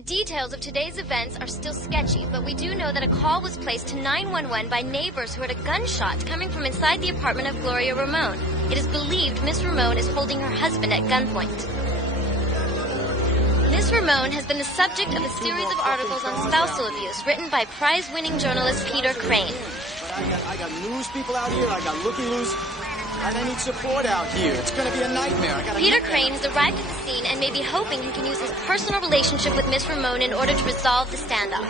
The details of today's events are still sketchy, but we do know that a call was placed to 911 by neighbors who heard a gunshot coming from inside the apartment of Gloria Ramone. It is believed Miss Ramone is holding her husband at gunpoint. Miss Ramone has been the subject of a series of articles on spousal abuse written by prize-winning journalist Peter Crane. I got news people out here. I got looky-loos. I need support out here. It's going to be a nightmare. Peter Crane has arrived at the scene and may be hoping he can use his personal relationship with Miss Ramone in order to resolve the standoff.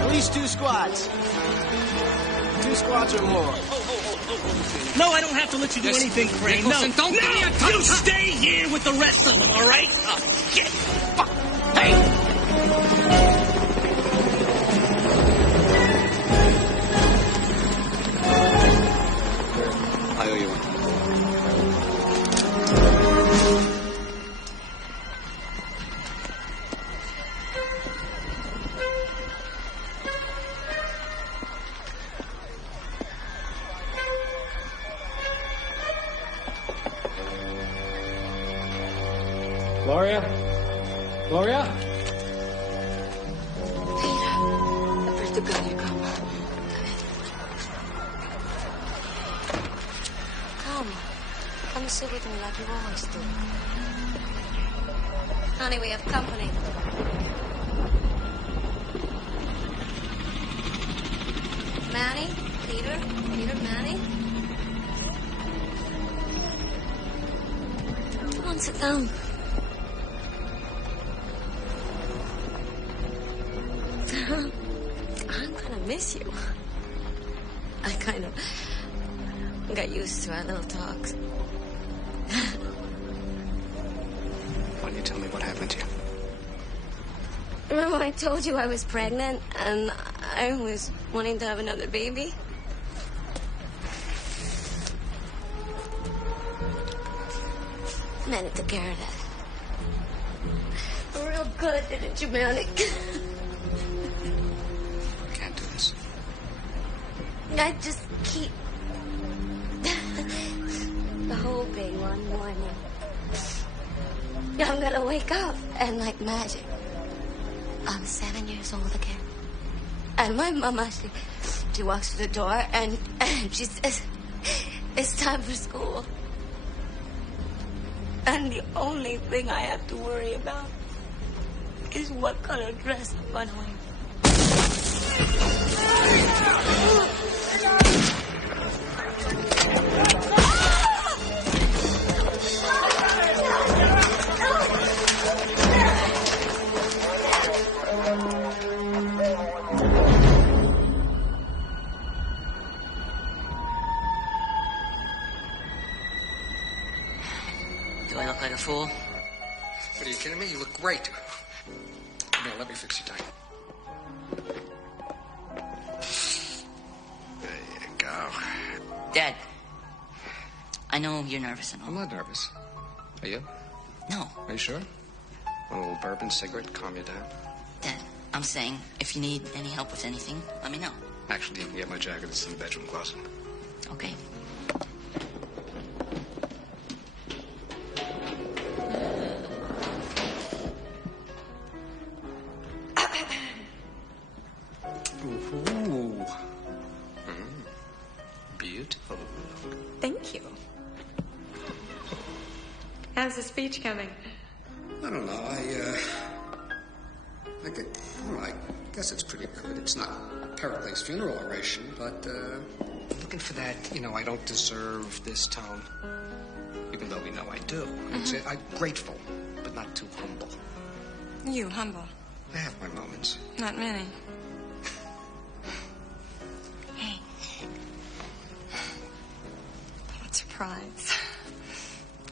At least 2 squads. 2 squads or more. No, I don't have to let you do anything, Crane. Nicholson, No, don't give me a touch. You stay here with the rest of them, all right? Oh, shit. Fuck. Hey! I owe you one. Gloria? Gloria? Peter, aperto il cama. Come sit with me like you always do. Honey, we have company. Manny? Peter? Peter, Manny? Come on, sit down. I'm gonna miss you. I kind of got used to our little talks. Why don't you tell me what happened to you? Remember I told you I was pregnant and I was wanting to have another baby? Manny took care of that. Real good, didn't you, Manny? Can't do this. I just keep hoping one morning I'm gonna wake up and like magic, I'm 7 years old again. And my mama, she walks through the door and she says, it's time for school. And the only thing I have to worry about is what color dress I'm gonna wear. Do I look like a fool? What, are you kidding me? You look great. Here, let me fix your tie. There you go. Dad, I know you're nervous and all. I'm not nervous. Are you? No. Are you sure? Want a little bourbon, cigarette, calm you down? Dad, I'm saying if you need any help with anything, let me know. Actually, you can get my jacket. It's in the bedroom closet. Okay. Ooh. Beautiful. Thank you. How's the speech coming? I don't know. I guess it's pretty good. It's not Pericles' funeral oration, but looking for that, I don't deserve this tone. Even though we know I do. I'm grateful, but not too humble. You, humble. I have my moments. Not many. Hey. Pulitzer Prize.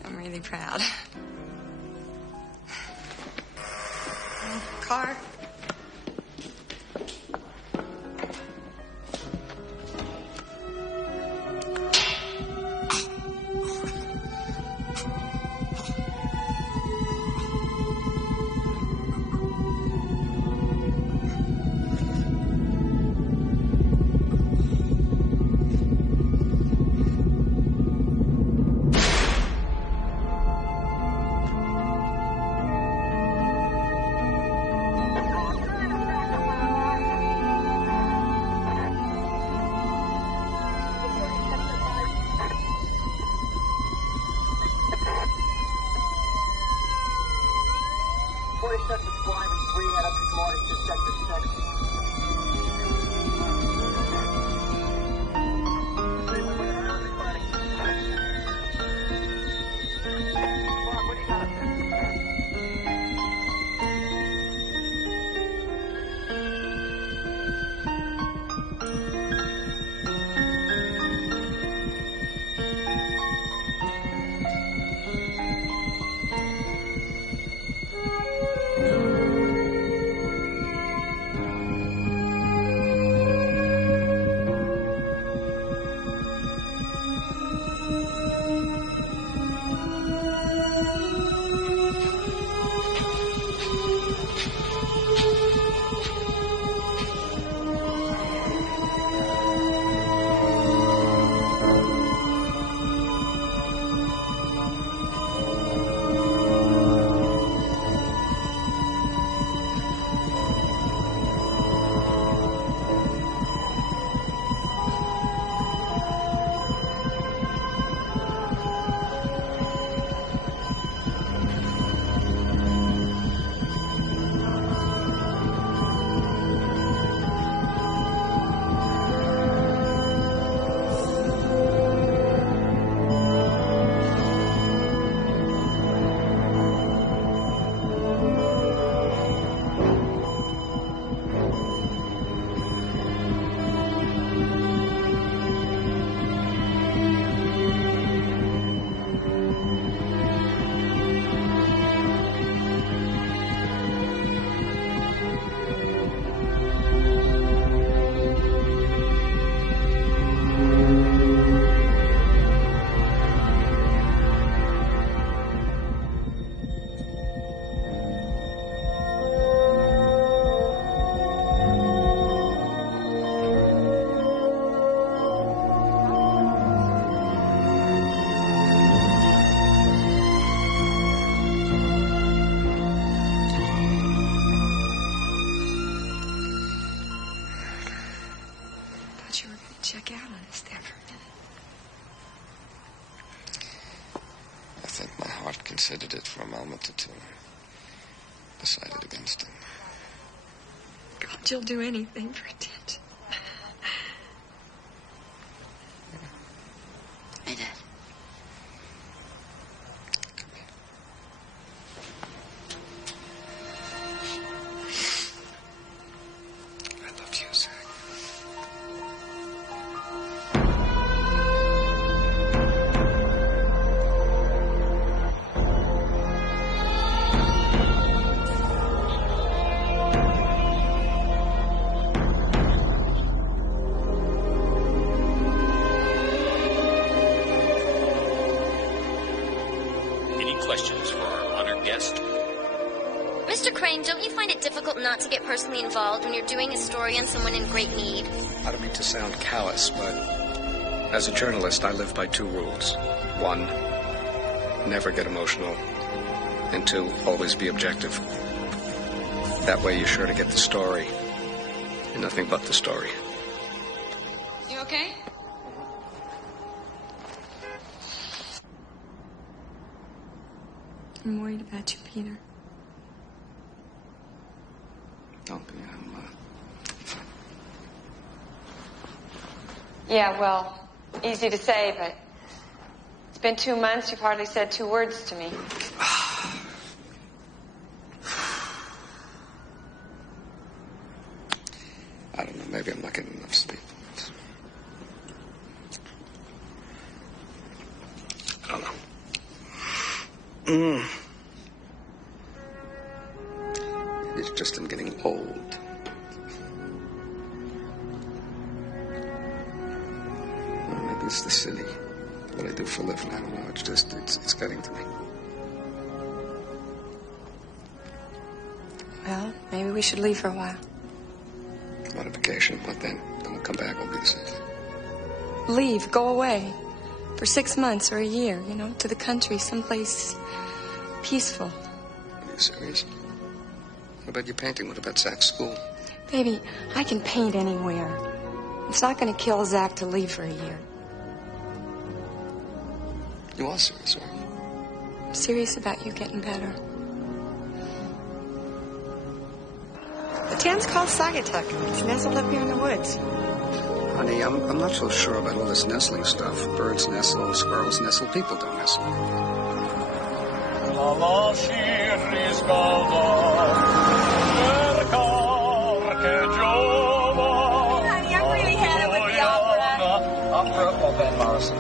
I'm really proud. Car? 40 sets of 5 and 3 head up to coordinates to sector 6. Check out on us there for a minute. I think my heart considered it for a moment or two. Decided against it. God, you'll do anything for attention. Hey, Dad. Come here. I love you, Zach. Questions for our honored guest? Mr. Crane, don't you find it difficult not to get personally involved when you're doing a story on someone in great need? I don't mean to sound callous, but as a journalist, I live by 2 rules. 1, never get emotional. And 2, always be objective. That way you're sure to get the story. And nothing but the story. You okay? I'm worried about you, Peter. Don't be. Yeah, well, easy to say, but it's been 2 months. You've hardly said 2 words to me. I don't know. Maybe I'm not getting enough sleep. I don't know. It's just I'm getting old. Or maybe it's the city. What I do for a living, I don't know. It's just, it's getting to me. Well, maybe we should leave for a while. On a vacation, what then? Then we'll come back, we'll be the same. Leave, go away. For 6 months or a year, you know, to the country, someplace peaceful. Are you serious? What about your painting? What about Zach's school? Baby, I can paint anywhere. It's not going to kill Zach to leave for a year. You are serious, aren't you? I'm serious about you getting better. town's called Saugatuck. It's nestled up here in the woods. Honey, I'm not so sure about all this nestling stuff. Birds nestle, squirrels nestle, people don't nestle. Honey, I really had it with the opera. Opera or Van Morrison?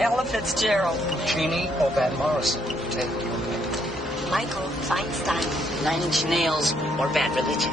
Ella Fitzgerald. Puccini or Van Morrison? Take your pick. Michael Feinstein. Nine Inch Nails or Bad Religion.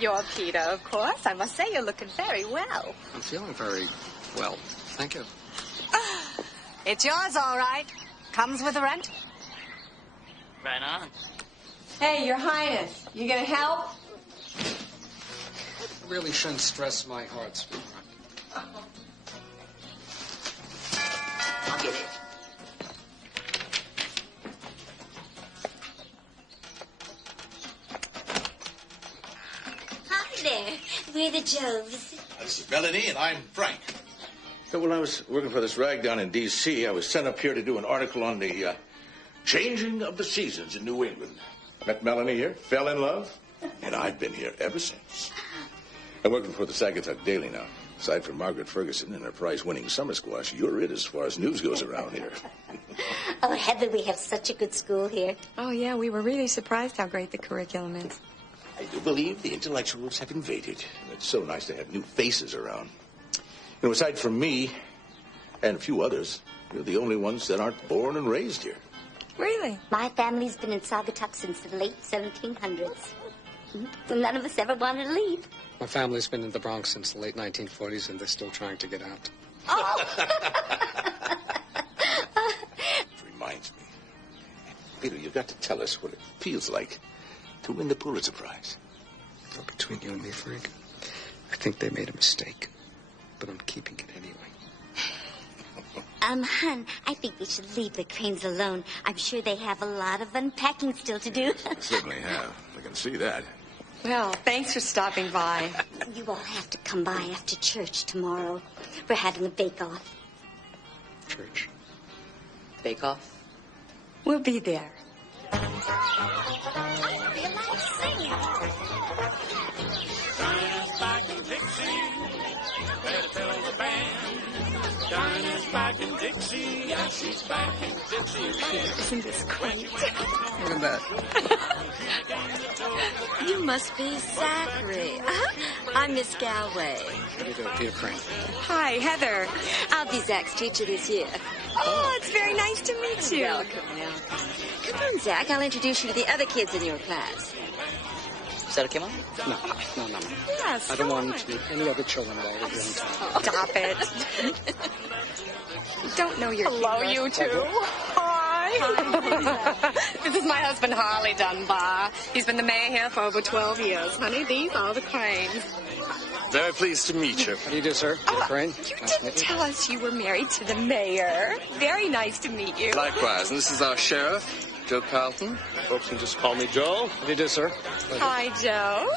You're Peter, of course. I must say you're looking very well. I'm feeling very well. Thank you. It's yours, all right. Comes with the rent. Right on. Hey, Your Highness, you gonna help? I really shouldn't stress my heart, sweetheart. I'll get it. There. We're the Joves. This is Melanie, and I'm Frank. So when I was working for this rag down in D.C., I was sent up here to do an article on the changing of the seasons in New England. Met Melanie here, fell in love, and I've been here ever since. I'm working for the Saugatuck Daily now. Aside from Margaret Ferguson and her prize-winning summer squash, you're it as far as news goes around here. Oh, Heather, we have such a good school here. Oh, yeah, we were really surprised how great the curriculum is. I do believe the intellectuals have invaded. It's so nice to have new faces around. You know, aside from me and a few others, you're the only ones that aren't born and raised here. Really? My family's been in Saugatuck since the late 1700s. And none of us ever wanted to leave. My family's been in the Bronx since the late 1940s, and they're still trying to get out. Oh! It reminds me. Peter, you've got to tell us what it feels like to win the Pulitzer Prize. Well, between you and me, Frank, I think they made a mistake. But I'm keeping it anyway. Hun, I think we should leave the Cranes alone. I'm sure they have a lot of unpacking still to do. They certainly have. I can see that. Well, thanks for stopping by. You all have to come by after church tomorrow. We're having a bake-off. Church? Bake-off? We'll be there. Dinah's back in Dixie. Better tell the band. Dinah's back in Dixie. Yeah, she's back in Dixie. Isn't this great? Look at that. You must be Zachary. I'm Miss Galway. How do you do, Peter Crane? Hi, Heather. I'll be Zach's teacher this year. Oh, it's very nice to meet you. Welcome. Come on, Zach. I'll introduce you to the other kids in your class. Is that okay, Mom? No. Yes, I don't want to meet any other children while we're here in town. Stop it. You don't know your Hello, you two. Hi. This is my husband, Harley Dunbar. He's been the mayor here for over 12 years. Honey, these are the Cranes. Very pleased to meet you. How do you do, sir? Peter Crane. You didn't tell us you were married to the mayor. Very nice to meet you. Likewise. And this is our sheriff, Joe Carlton. Folks can just call me Joe. How do you do, sir? Pleasure. Hi, Joe.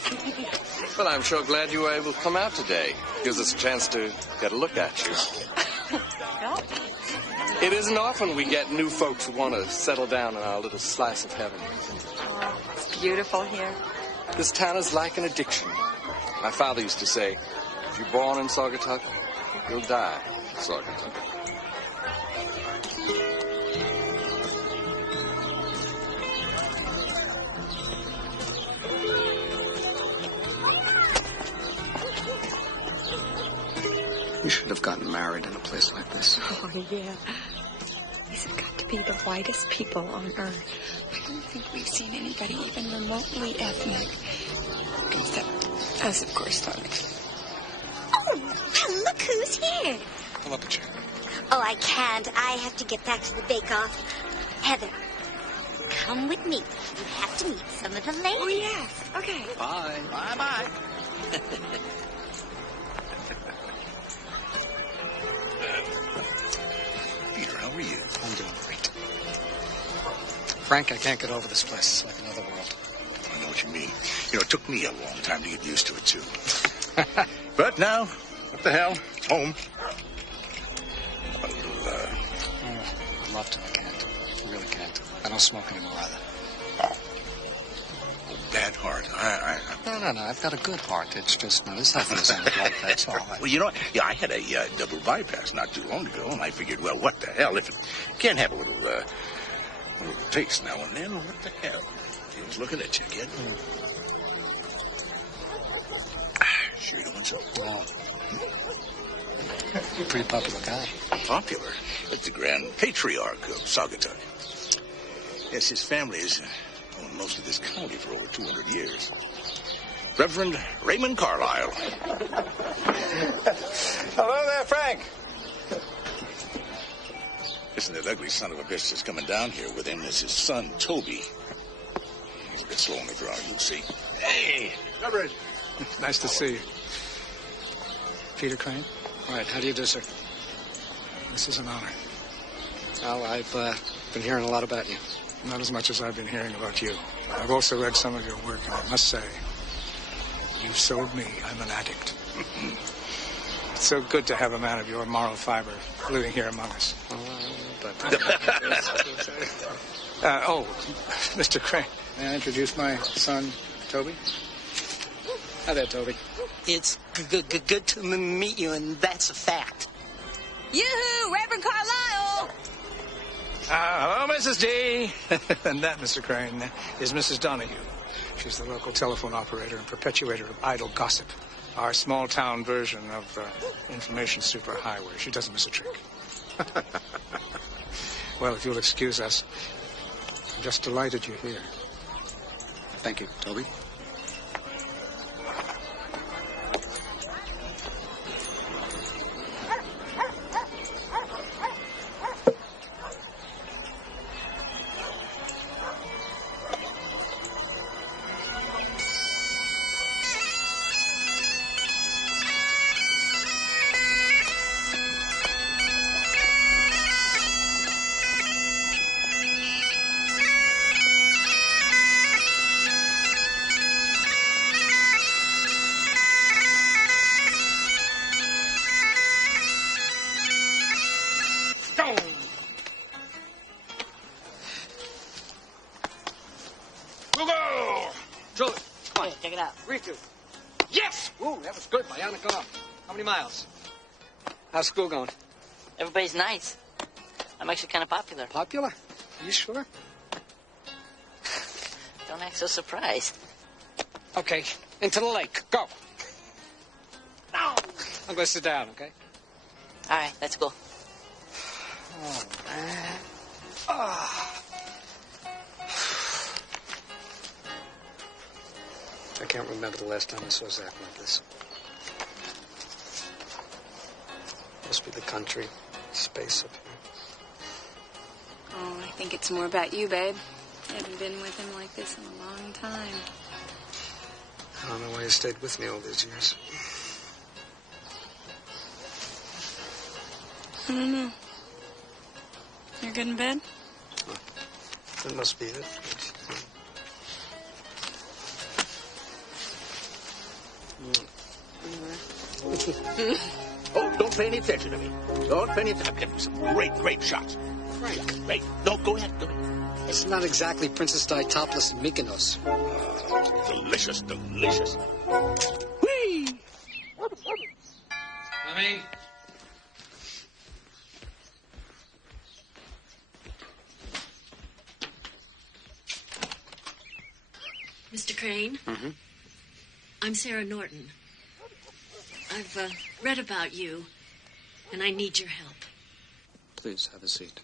Well, I'm sure glad you were able to come out today. Gives us a chance to get a look at you. Well, it isn't often we get new folks who want to settle down in our little slice of heaven. oh, it's beautiful here. This town is like an addiction. My father used to say, if you're born in Saugatuck, You'll die, Saugatuck. We should have gotten married in a place like this. Oh, yeah. These have got to be the whitest people on Earth. I don't think we've seen anybody even remotely ethnic. Except us, of course, Tony. Oh, look who's here. Pull up a chair. Oh, I can't. I have to get back to the bake-off. Heather, come with me. You have to meet some of the ladies. Oh, yes. Okay. Bye. Bye-bye. Peter, how are you? I'm doing great. Frank, I can't get over this place. It's like another world. I know what you mean. You know, it took me a long time to get used to it, too. But now, what the hell? It's home. I'd love to. I can't. I really can't. I don't smoke anymore either. Bad heart. No. I've got a good heart. It's just not as healthy as I'd like, that's all. Well, you know what? Yeah, I had a double bypass not too long ago, and I figured, well, what the hell? If it can't have a little taste now and then, what the hell? He was looking at you, kid. Sure doing so. Wow. You're a pretty popular guy. Popular? It's the grand patriarch of Saugatuck. Yes, his family has owned most of this county for over 200 years. Reverend Raymond Carlisle. Hello there, Frank. Listen, that ugly son of a bitch that's coming down here with him is his son, Toby. He's a bit slow on the draw, you'll see. Hey, Reverend. Nice to see you. Peter Crane? All right, how do you do, sir? This is an honor. Well, I've been hearing a lot about you. Not as much as I've been hearing about you. I've also read some of your work, and I must say, you've sold me. I'm an addict. It's so good to have a man of your moral fiber living here among us. Mr. Crane, may I introduce my son, Toby? Hi there, Toby. It's good to meet you, and that's a fact. Yoo-hoo, Reverend Carlisle! Hello, Mrs. D. And that, Mr. Crane, is Mrs. Donahue. She's the local telephone operator and perpetuator of idle gossip. Our small-town version of information superhighway. She doesn't miss a trick. Well, if you'll excuse us, I'm just delighted you're here. Thank you, Toby. Check it out. Refill. Yes! Ooh, that was good. Bionic arm. How many miles? How's school going? Everybody's nice. I'm actually kind of popular. Popular? Are you sure? Don't act so surprised. Okay, into the lake. Go. No! I'm going to sit down, okay? All right, let's go. Oh, man. Ah. I can't remember the last time I saw Zach like this. Must be the country, space up here. Oh, I think it's more about you, babe. I haven't been with him like this in a long time. I don't know why you stayed with me all these years. I don't know. You're good in bed? Oh, that must be it. Oh, don't pay any attention to me. Don't pay any attention. I'm getting some great shots. Frank. Great. Don't go ahead. Go ahead. It's not exactly Princess Di topless in Mykonos. Delicious. Whee! I mean, Mr. Crane. Mm-hmm. I'm Sarah Norton. I've read about you, and I need your help. Please, have a seat.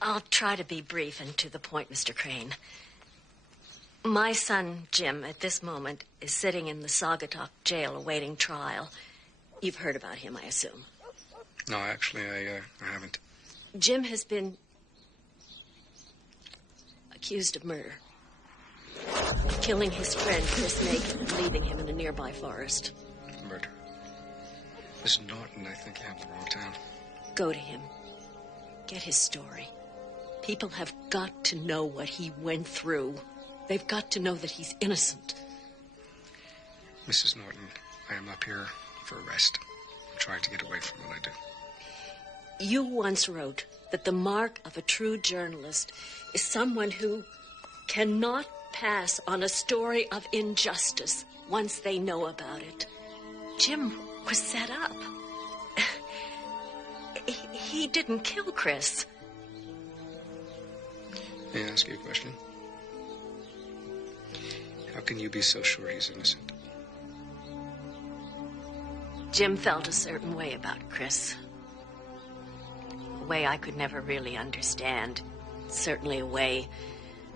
I'll try to be brief and to the point, Mr. Crane. My son, Jim, at this moment, is sitting in the Saugatuck jail awaiting trial. You've heard about him, I assume. No, actually, I haven't. Jim has been accused of murder. Killing his friend, Chris Macon, and leaving him in a nearby forest. Murder. Miss Norton, I think you have the wrong town. Go to him. Get his story. People have got to know what he went through. They've got to know that he's innocent. Mrs. Norton, I am up here for arrest. I'm trying to get away from what I do. You once wrote that the mark of a true journalist is someone who cannot pass on a story of injustice once they know about it. Jim was set up. He didn't kill Chris. May I ask you a question? How can you be so sure he's innocent? Jim felt a certain way about Chris. A way I could never really understand. Certainly a way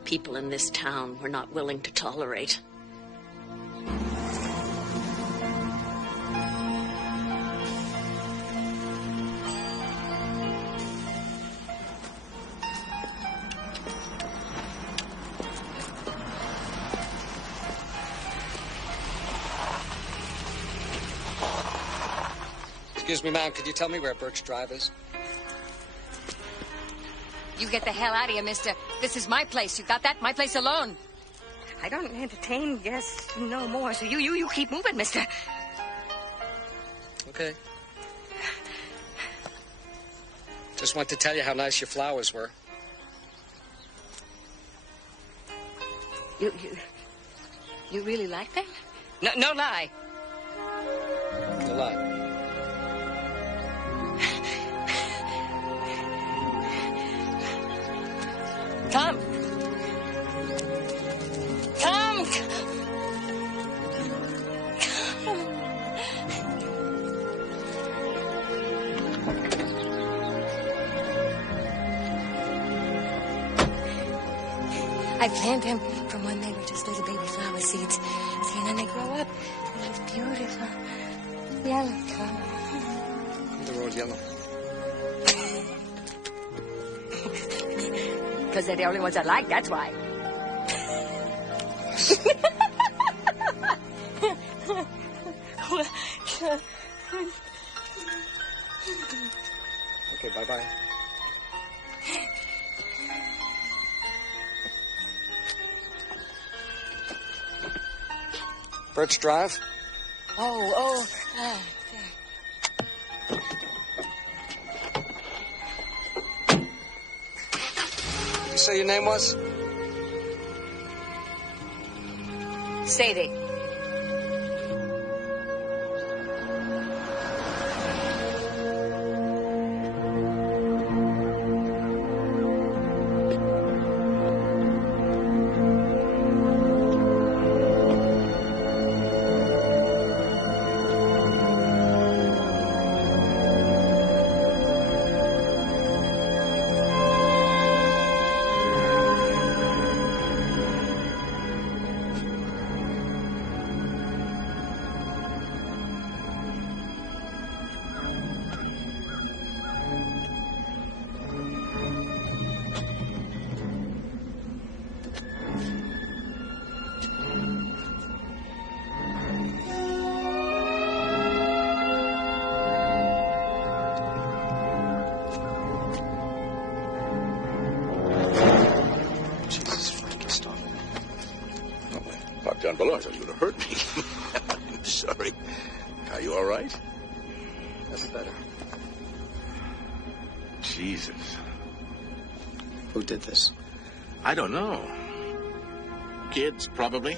people in this town were not willing to tolerate. Excuse me, ma'am, could you tell me where Birch Drive is? You get the hell out of here, mister. This is my place. You got that? My place alone. I don't entertain guests no more, so you keep moving, mister. Okay. Just want to tell you how nice your flowers were. You really like them? No lie. No lie. Come. Come. I planted them from when they were just little baby flower seeds. See, and then they grow up. These beautiful yellow color. They're all yellow. Because they're the only ones I like, that's why. Okay, bye-bye. Birch Drive? Oh. You say your name was? Sadie. Down below, I thought you would have hurt me. I'm sorry. Are you all right? That's better. Jesus. Who did this? I don't know. Kids, probably.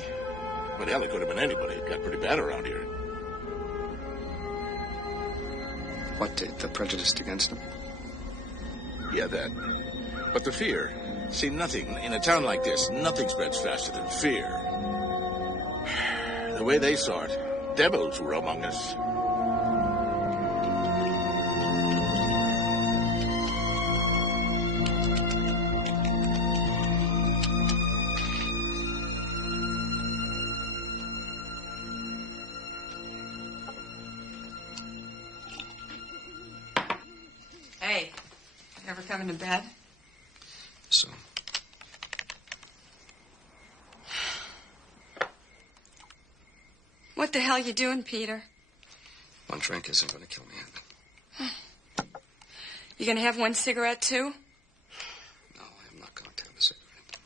But hell, it could have been anybody. It got pretty bad around here. What, the prejudice against him? Yeah, that. But the fear. See, nothing, in a town like this, nothing spreads faster than fear. The way they saw it, devils were among us. Hey, you ever coming to bed? So, What the hell you doing, Peter? one drink isn't going to kill me, Abby. You gonna have one cigarette, too? No, I'm not going to have a cigarette.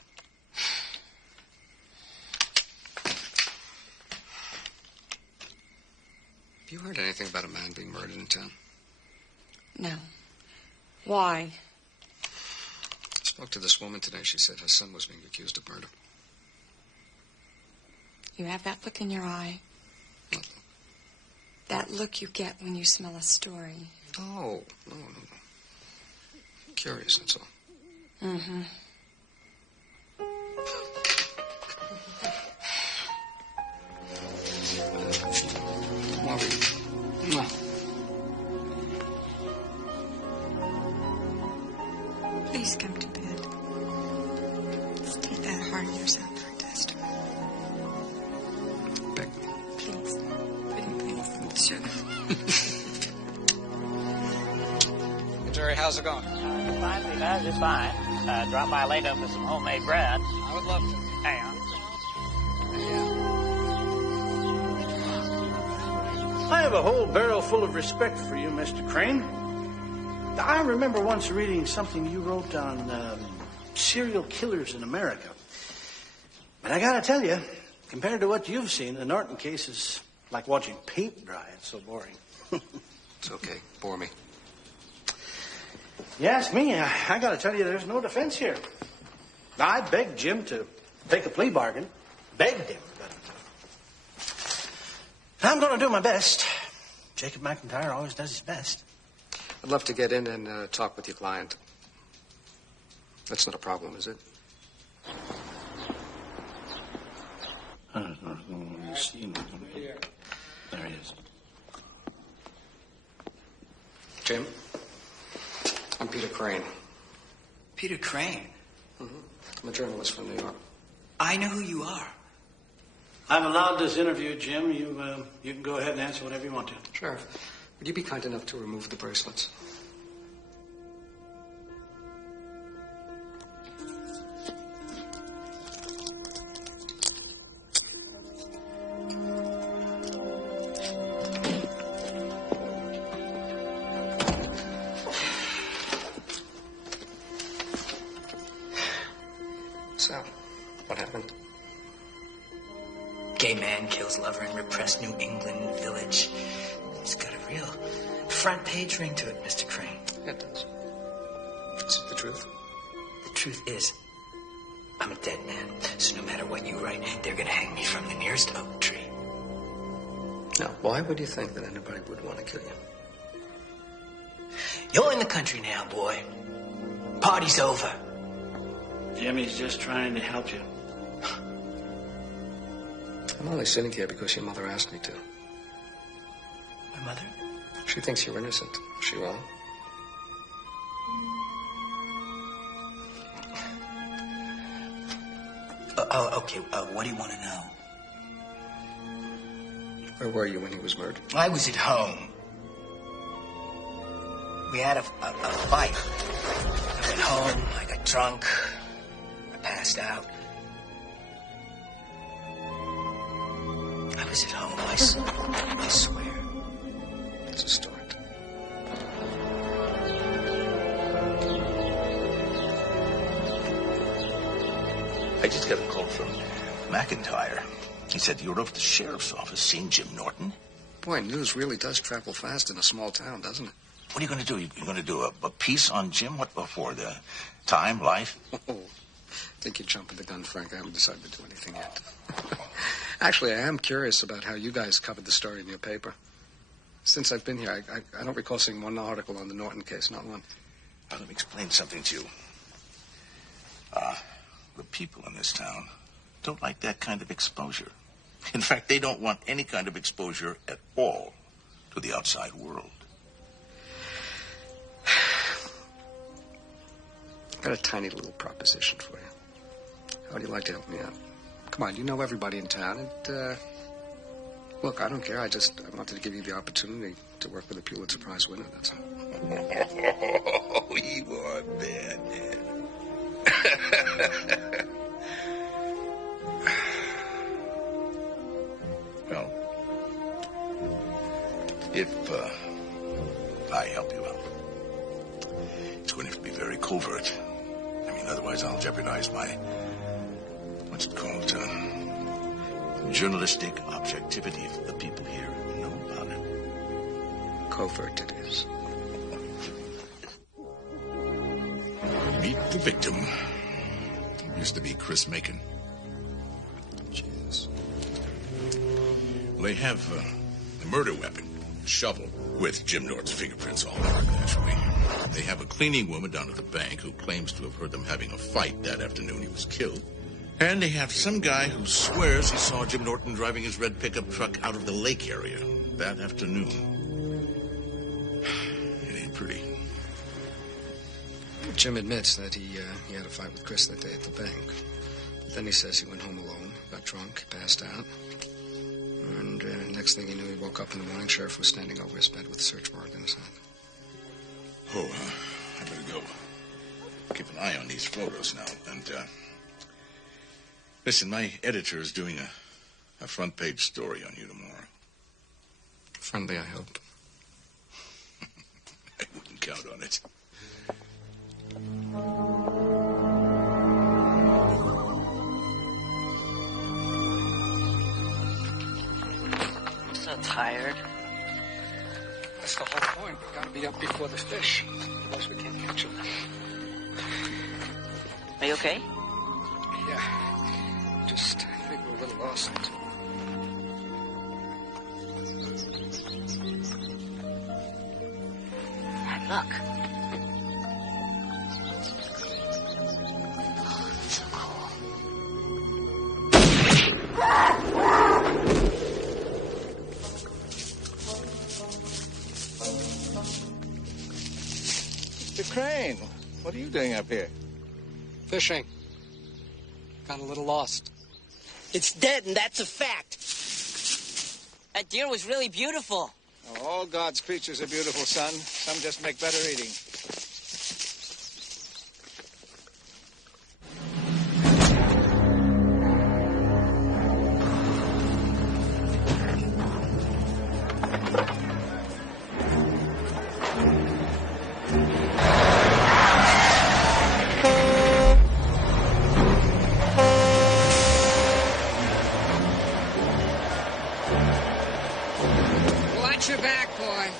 Have you heard anything about a man being murdered in town? No. Why? I spoke to this woman today. She said her son was being accused of murder. You have that look in your eye. That look you get when you smell a story. No. Curious, that's all. Mm-hmm. Please come to bed. Let's take that heart of yours out for a test. Beg me. Please. Please. Sure. Jerry, how's it going? Fine, Peter, just fine. Drop by later for some homemade bread. I would love to. Hang on. I have a whole barrel full of respect for you, Mr. Crane. I remember once reading something you wrote on serial killers in America. But I gotta tell you, compared to what you've seen, the Norton case is like watching paint dry. It's so boring. It's okay. Bore me. You ask me, I gotta tell you, there's no defense here. I begged Jim to take a plea bargain. Begged him, but I'm gonna do my best. Jacob McIntyre always does his best. I'd love to get in and talk with your client. That's not a problem, is it? There he is. Jim? I'm Peter Crane. Peter Crane? Mm-hmm. I'm a journalist from New York. I know who you are. I've allowed this interview, Jim. You can go ahead and answer whatever you want to. Sheriff, would you be kind enough to remove the bracelets? So, what happened? Gay man kills lover in repressed New England village. It's got a real front page ring to it, Mr. Crane. It does. Is it the truth? The truth is, I'm a dead man. So no matter what you write, they're gonna hang me from the nearest oak tree. Now, why would you think that anybody would want to kill you? You're in the country now, boy. Party's over. Jimmy's just trying to help you. I'm only sitting here because your mother asked me to. My mother? She thinks you're innocent. Is she wrong? Okay. What do you want to know? Where were you when he was murdered? I was at home. We had a fight. I went home. I got drunk. I passed out. I was at home. I swear. It's a start. I just got a call from McIntyre. He said you were over at the sheriff's office seeing Jim Norton. Boy, news really does travel fast in a small town, doesn't it? What are you going to do? You're going to do a piece on Jim? What before? The time, life? Oh, I think you're jumping the gun, Frank. I haven't decided to do anything yet. Actually, I am curious about how you guys covered the story in your paper. Since I've been here, I don't recall seeing one article on the Norton case, not one. Now, let me explain something to you. The people in this town don't like that kind of exposure. In fact, they don't want any kind of exposure at all to the outside world. I've got a tiny little proposition for you. How would you like to help me out? Come on, you know everybody in town, and, look, I don't care. I wanted to give you the opportunity to work with a Pulitzer Prize winner, that's all. Oh, you are bad, man. Well, if I help you out, it's going to have to be very covert. I mean, otherwise I'll jeopardize my, what's it called, journalistic objectivity if the people here know about it. Covert it is. Meet the victim. Used to be Chris Macon. Jeez. Well, they have a murder weapon, a shovel, with Jim Norton's fingerprints all over it, naturally. They have a cleaning woman down at the bank who claims to have heard them having a fight that afternoon he was killed. And they have some guy who swears he saw Jim Norton driving his red pickup truck out of the lake area that afternoon. It ain't pretty. Jim admits that he had a fight with Chris that day at the bank. But then he says he went home alone, got drunk, passed out. And next thing he knew, he woke up in the morning. Sheriff was standing over his bed with a search warrant in his hand. Oh, I better go. Keep an eye on these photos now. And, listen, my editor is doing a front-page story on you tomorrow. Friendly, I hope. I wouldn't count on it. I'm so tired. That's the whole point. We've got to be up before the fish. Otherwise we can't catch them. Are you okay? Yeah. Just, I think we're a little lost. Look. So cool. Mr. Crane, what are you doing up here? Fishing. Got a little lost. It's dead, and that's a fact. That deer was really beautiful. Oh, all God's creatures are beautiful, son. Some just make better eating. Watch your back, boy.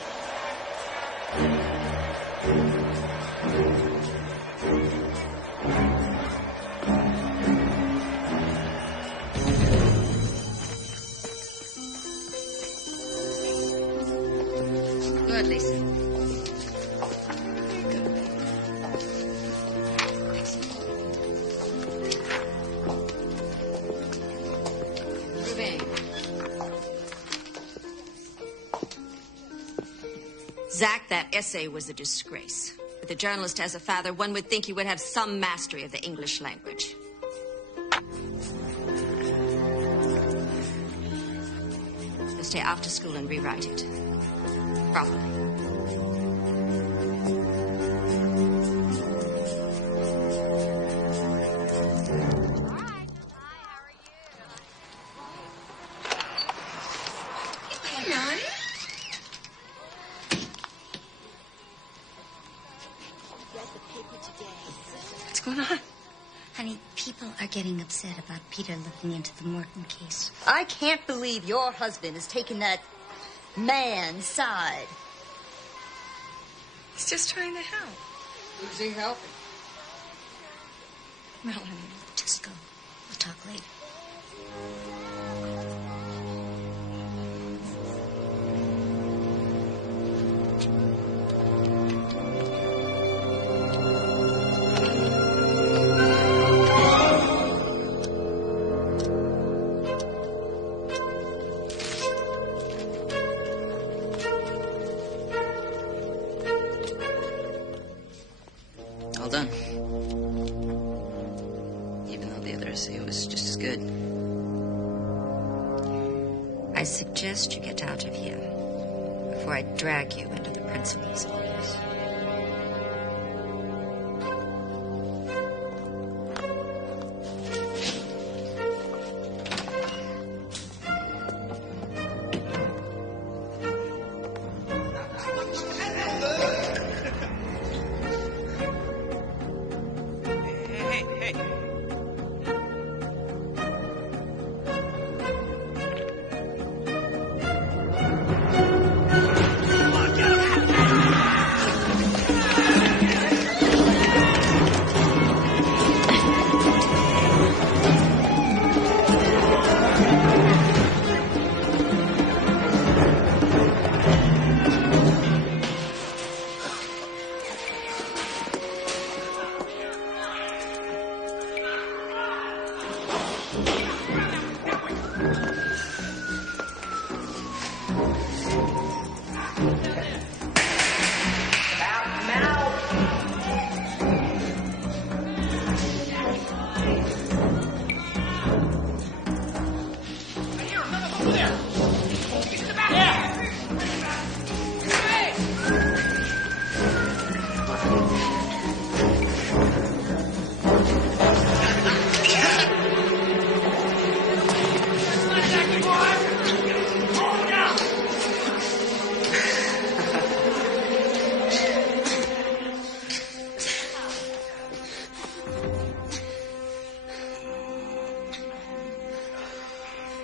Good, Lisa. Zach, that essay was a disgrace. With a journalist as a father, one would think he would have some mastery of the English language. You'll stay after school and rewrite it. Properly. What's going on? Honey, people are getting upset about Peter looking into the Morton case. I can't believe your husband is taking that man's side. He's just trying to help. Who's he helping? Melanie, just go. We'll talk later. done. Even though the other essay was just as good. I suggest you get out of here before I drag you into the principal's office.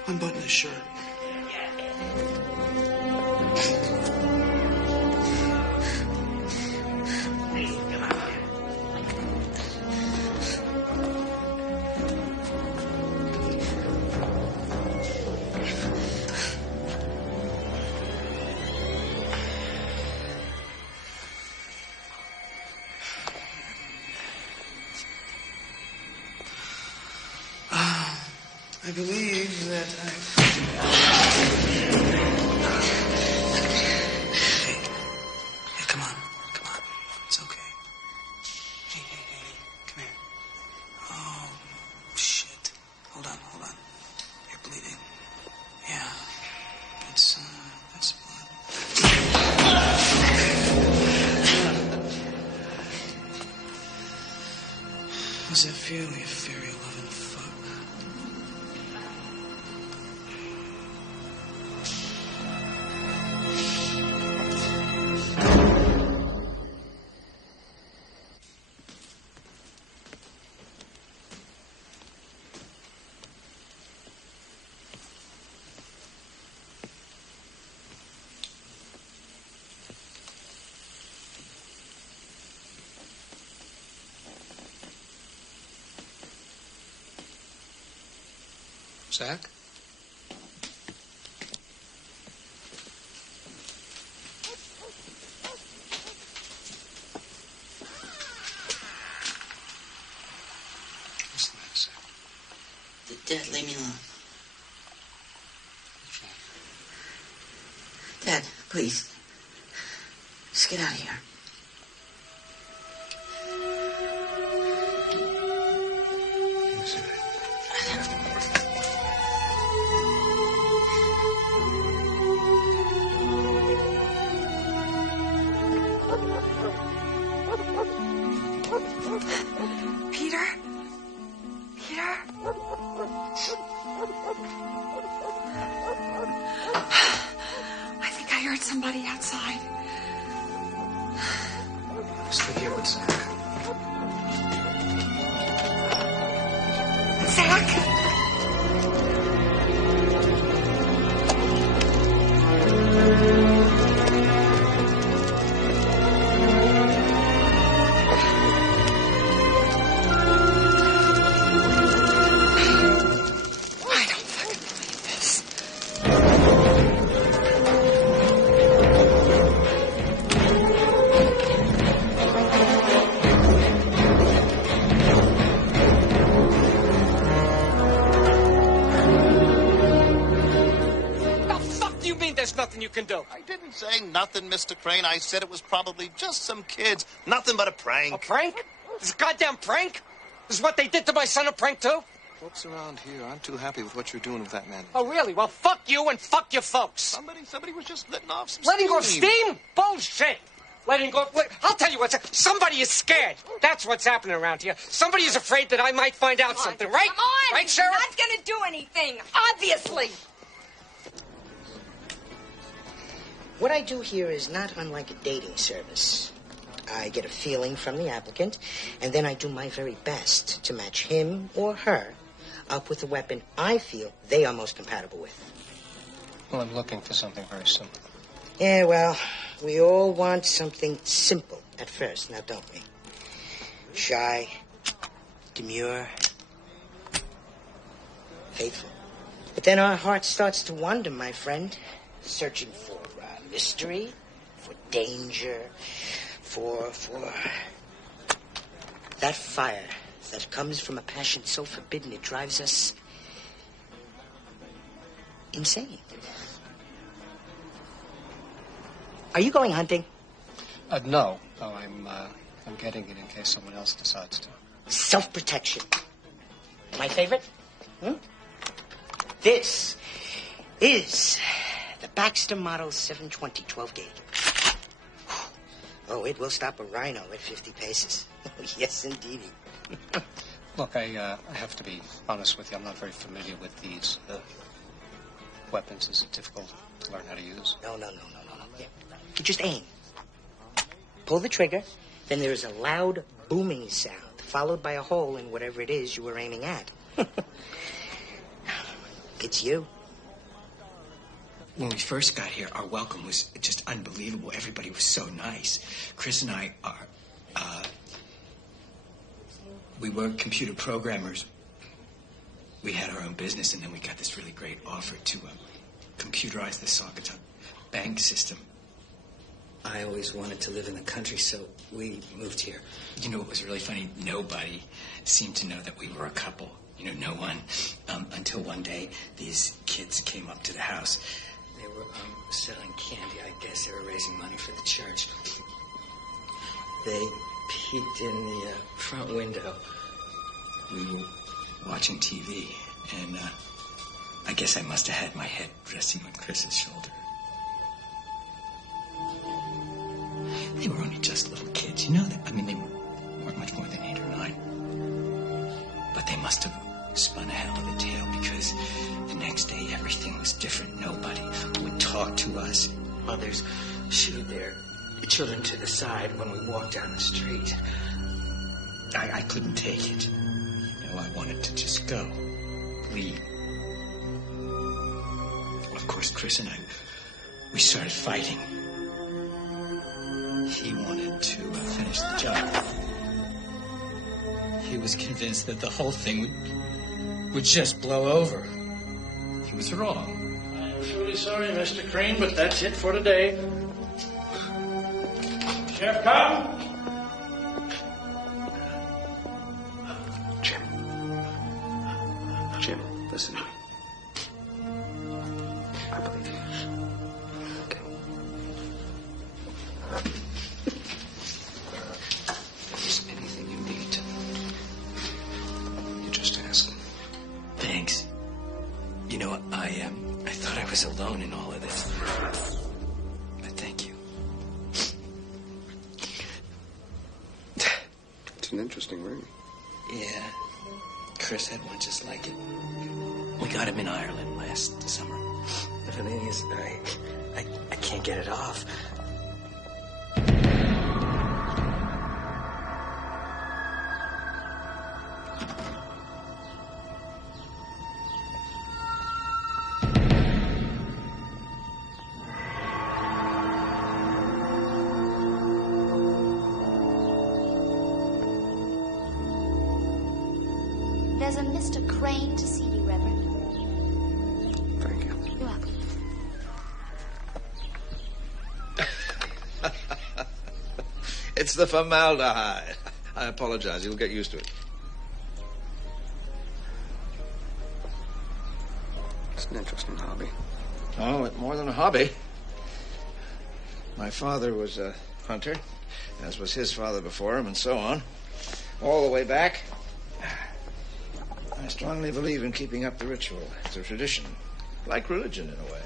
Unbutton his shirt. I believe that Hey, come on. It's okay. Hey, come here. Oh, shit. Hold on. You're bleeding. Yeah. That's blood. How's that feel, you fairy loving fuck? Zach? What's the matter, Zach? Dad, leave me alone. Dad, please. Just get out of here. Peter? I think I heard somebody outside. Stay here with Zach. Zach? Nothing you can do. I didn't say nothing, Mr. Crane. I said it was probably just some kids. Nothing but a prank. A prank? It's a goddamn prank? This is what they did to my son, a prank too? Folks around here aren't too happy with what you're doing with that man. Oh, really? Well, fuck you and fuck your folks. Somebody was just letting off some Letting steam. off steam? Bullshit. Letting go. I'll tell you what. Somebody is scared. That's what's happening around here. Somebody is afraid that I might find out something, right? Come on! Right, Sheriff? Not gonna do anything, obviously. What I do here is not unlike a dating service. I get a feeling from the applicant, and then I do my very best to match him or her up with the weapon I feel they are most compatible with. Well, I'm looking for something very simple. Yeah, well, we all want something simple at first, now don't we? Shy, demure, faithful. But then our heart starts to wander, my friend, searching for mystery, for danger, for that fire that comes from a passion so forbidden it drives us insane. Are you going hunting? No. Oh, I'm getting it in case someone else decides to. Self-protection. My favorite? This is the Baxter Model 720 12 gauge. Oh, it will stop a rhino at 50 paces. Oh, yes, indeed. Look, I have to be honest with you. I'm not very familiar with these weapons. Is it difficult to learn how to use? No. Yeah. You just aim. Pull the trigger, then there is a loud booming sound, followed by a hole in whatever it is you were aiming at. It's you. When we first got here, our welcome was just unbelievable. Everybody was so nice. Chris and I are, we were computer programmers. We had our own business, and then we got this really great offer to computerize the Saugatuck bank system. I always wanted to live in the country, so we moved here. You know what was really funny? Nobody seemed to know that we were a couple. You know, no one. Until one day, these kids came up to the house. They were selling candy. I guess they were raising money for the church. They peeked in the front window. We were watching TV, and I guess I must have had my head resting on Chris's shoulder. They were only just little kids, you know that. I mean, they weren't much more than 8 or 9. But they must have spun a hell of a tale, because the next day everything was different. Nobody would talk to us. Mothers shooed their children to the side when we walked down the street. I couldn't take it. You know, I wanted to just go, leave. Of course, Chris and I, we started fighting. He wanted to finish the job. He was convinced that the whole thing would just blow over. He was wrong. I'm truly sorry, Mr. Crane, but that's it for today. Sheriff Cobb? Jim, listen to me. I believe you. Okay. If there's anything you need, you just ask. Thanks. You know, I thought I was alone in all of this. But thank you. It's an interesting ring. Yeah. Chris had one just like it. We got him in Ireland last summer. The thing is, I can't get it off. There's a Mr. Crane to see you, Reverend. Thank you. You're welcome. It's the formaldehyde. I apologize. You'll get used to it. It's an interesting hobby. Oh, it's more than a hobby. My father was a hunter, as was his father before him, and so on. all the way back. I strongly believe in keeping up the ritual. It's a tradition, like religion in a way.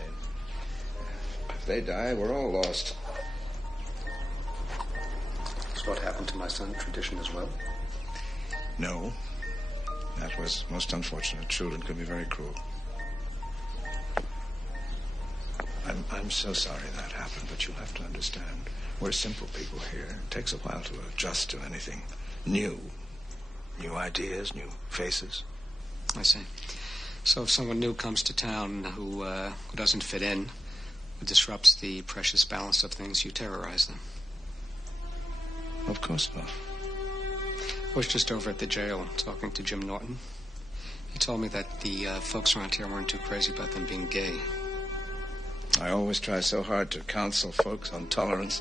If they die, we're all lost. That's what happened to my son, tradition as well? No. That was most unfortunate. Children can be very cruel. I'm so sorry that happened, but you'll have to understand. We're simple people here. It takes a while to adjust to anything new. New ideas, new faces. I see. So if someone new comes to town who doesn't fit in, who disrupts the precious balance of things, you terrorize them? Of course not. I was just over at the jail talking to Jim Norton. He told me that the folks around here weren't too crazy about them being gay. I always try so hard to counsel folks on tolerance,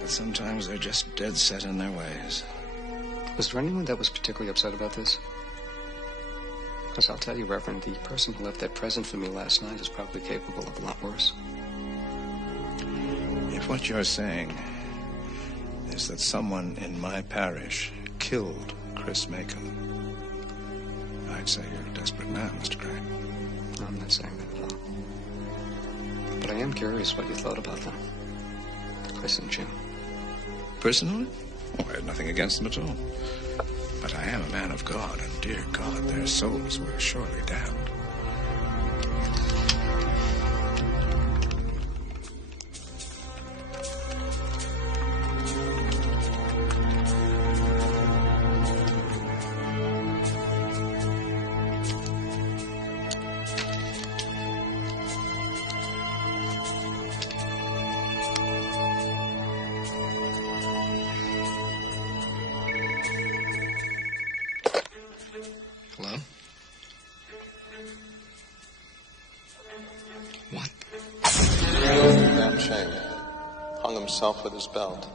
but sometimes they're just dead set in their ways. Was there anyone that was particularly upset about this? Because I'll tell you, Reverend, the person who left that present for me last night is probably capable of a lot worse. If what you're saying is that someone in my parish killed Chris Macon, I'd say you're a desperate man, Mr. Crane. No, I'm not saying that at all. But I am curious what you thought about them. Chris and Jim. Personally? Oh, I had nothing against them at all. But I am a man of God, and dear God, their souls were surely damned. Hello? What? Damn shame. Hung himself with his belt.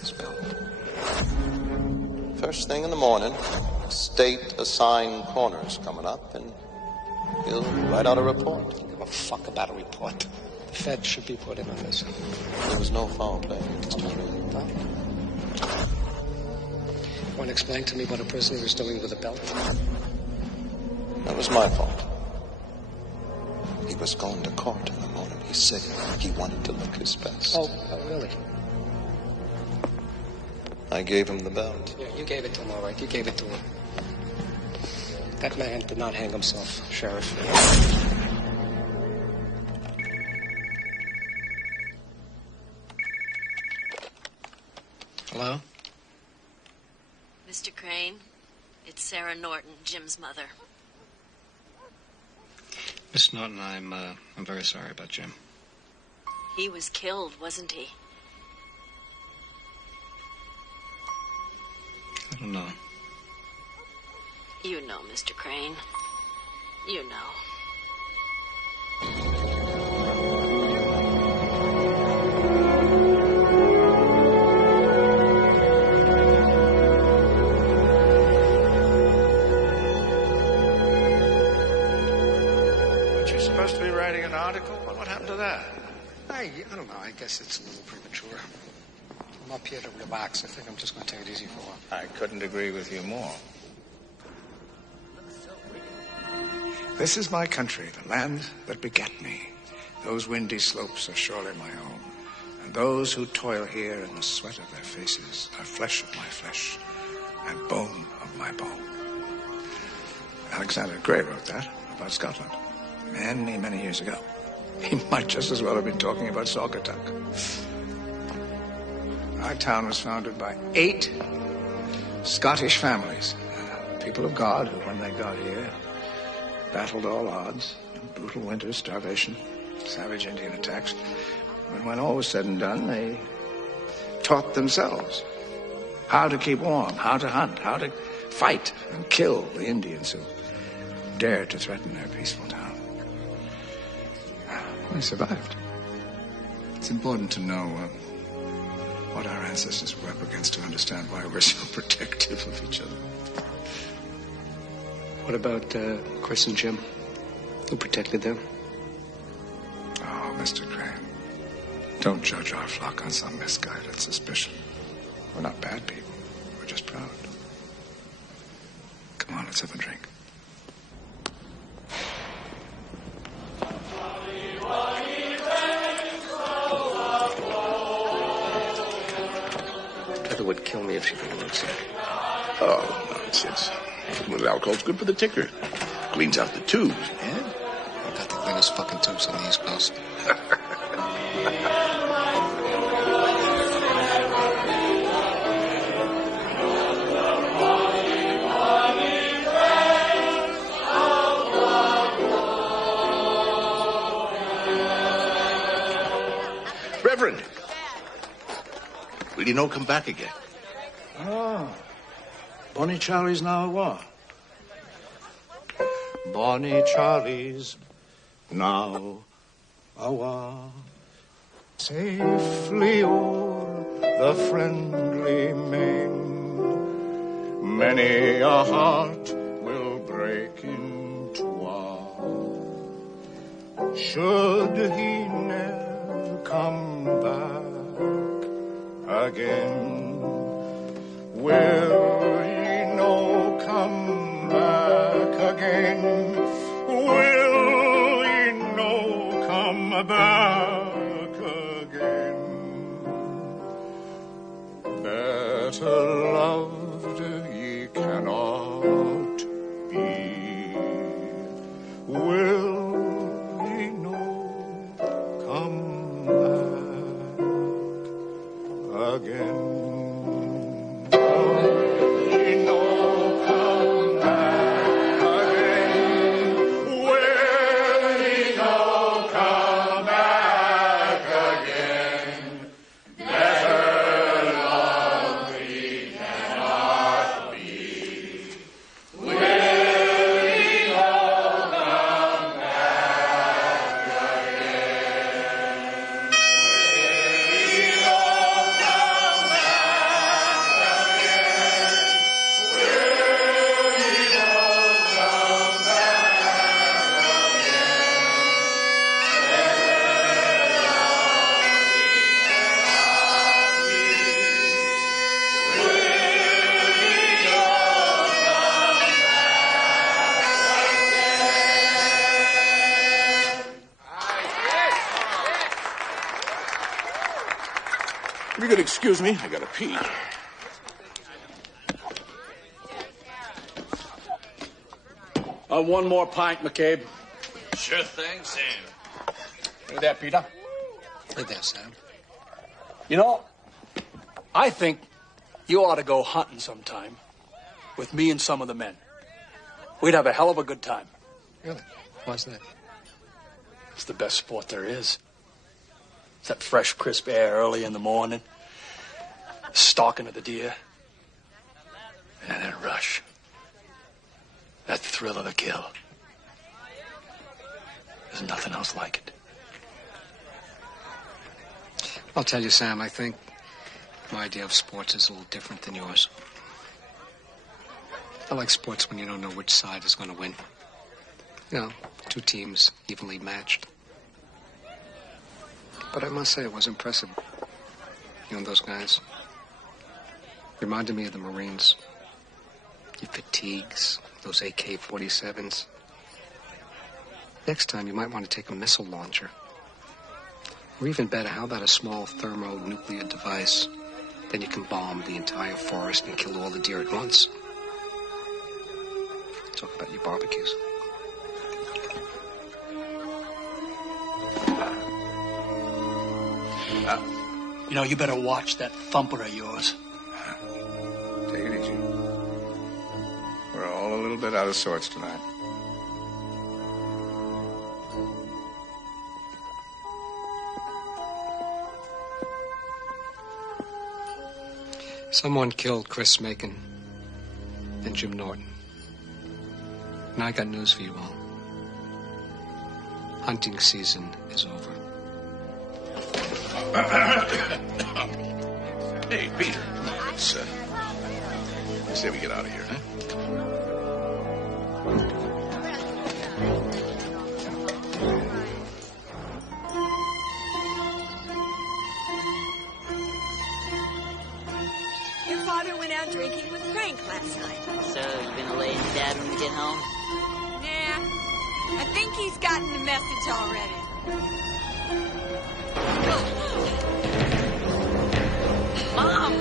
His belt. First thing in the morning, state assigned coroner's coming up, and he'll write out a report. I don't give a fuck about a report. The Fed should be put in on this. There was no foul play, Mr. Freeman. No? Want to explain to me what a prisoner is doing with a belt? That was my fault. He was going to court in the morning. He said he wanted to look his best. Oh, really? I gave him the belt. Yeah, you gave it to him, all right. You gave it to him. That man did not hang himself, Sheriff. Hello? Mr. Crane, it's Sarah Norton, Jim's mother. Miss Norton, I'm very sorry about Jim. He was killed, wasn't he? I don't know. You know, Mr. Crane. You know. Supposed to be writing an article? What happened to that? I don't know. I guess it's a little premature. I'm up here to relax. I think I'm just going to take it easy for a while. I couldn't agree with you more. This is my country, the land that begat me. Those windy slopes are surely my own. And those who toil here in the sweat of their faces are flesh of my flesh and bone of my bone. Alexander Gray wrote that about Scotland. Many, many years ago. He might just as well have been talking about Saugatuck. Our town was founded by 8 Scottish families. People of God who, when they got here, battled all odds. Brutal winters, starvation, savage Indian attacks. And when all was said and done, they taught themselves how to keep warm, how to hunt, how to fight and kill the Indians who dared to threaten their peaceful town. We survived. It's important to know what our ancestors were up against to understand why we're so protective of each other. What about Chris and Jim? Who protected them? Oh, Mr. Crane, don't judge our flock on some misguided suspicion. We're not bad people. We're just proud. Come on, let's have a drink. Heather would kill me if she didn't look sick. Oh, nonsense. Well, alcohol's good for the ticker. Cleans out the tubes, man. I've got the cleanest fucking tubes on the East Coast. Reverend, will you no come back again? Oh, Bonnie Charlie's now a war. Bonnie Charlie's now a war. Safely o'er the friendly Maine, many a heart will break in twain. Should he never come back again, will he no come back again? Will he no come back again? Better loved ye cannot be. Will he no come back again? If you could excuse me, I gotta pee. One more pint, McCabe. Sure thing, Sam. Hey there, Peter. Hey there, Sam. You know, I think you ought to go hunting sometime with me and some of the men. We'd have a hell of a good time. Really? Why's that? It's the best sport there is. It's that fresh, crisp air early in the morning, stalking of the deer, and that rush. That thrill of the kill. There's nothing else like it. I'll tell you, Sam, I think my idea of sports is a little different than yours. I like sports when you don't know which side is going to win. You know, two teams evenly matched. But I must say it was impressive. You know, those guys reminded me of the Marines. Your fatigues, those AK-47s. Next time, you might want to take a missile launcher. Or even better, how about a small thermonuclear device? Then you can bomb the entire forest and kill all the deer at once. Talk about your barbecues. You know, you better watch that thumper of yours. Take it easy. We're all a little bit out of sorts tonight. Someone killed Chris Macon and Jim Norton. And I got news for you all. Hunting season is over. Hey, Peter. Let's say we get out of here, huh? It's all Father went out drinking with Frank last night. So, you gonna lay in Dad when we get home? Nah, I think he's gotten the message already. Mom!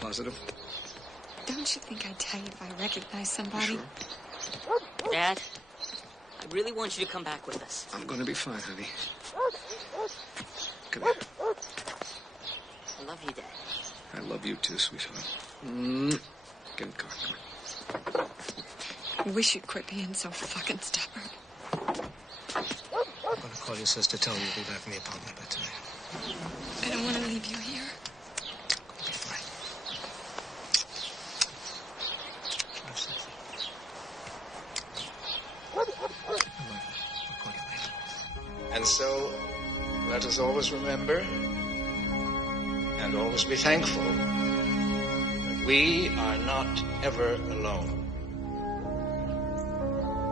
Positive? Don't you think I'd tell you if I recognize somebody? Sure. Dad, I really want you to come back with us. I'm gonna be fine, honey. Come here. I love you, Dad. I love you too, sweetheart. Get in the car, come on. I wish you'd quit being so fucking stubborn. I'm gonna call your sister, tell her you'll be back in the apartment by tonight. I don't want to leave you here. You'll be fine. And so, let us always remember and always be thankful that we are not ever alone.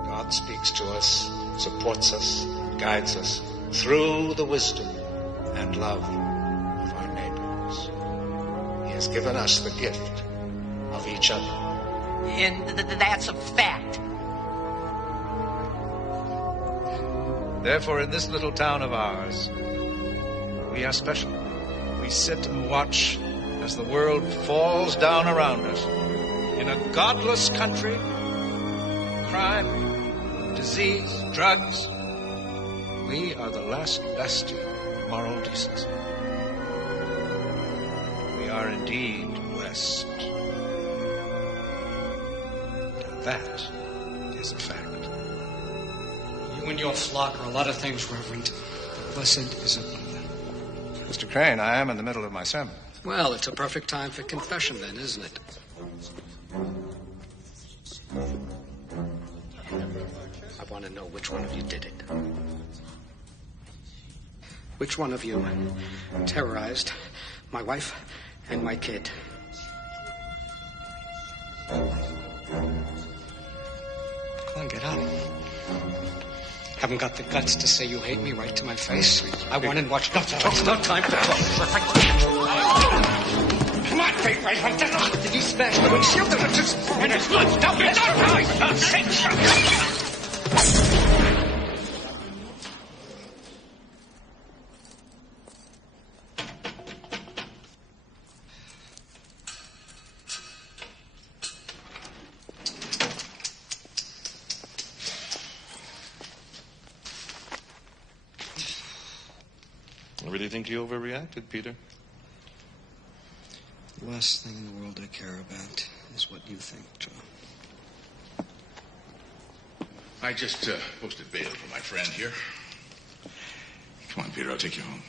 God speaks to us, supports us, guides us through the wisdom and love of our neighbors. He has given us the gift of each other. And that's a fact. Therefore, in this little town of ours, we are special. We sit and watch as the world falls down around us. In a godless country, crime, disease, drugs, we are the last bastion of moral decency. We are indeed blessed. And that is a fact. You and your flock are a lot of things, Reverend. But blessed is it. Mr. Crane, I am in the middle of my sermon. Well, it's a perfect time for confession then, isn't it? I want to know which one of you did it. Which one of you terrorized my wife and my kid? Come on, get out. Haven't got the guts to say you hate me right to my face? I went and watched. No time for talk. Come on, Pete, right on. Did you smash the windshield? And it's good. Stop it. I really think you overreacted, Peter. The last thing in the world I care about is what you think, John. I just posted bail for my friend here. Come on, Peter, I'll take you home.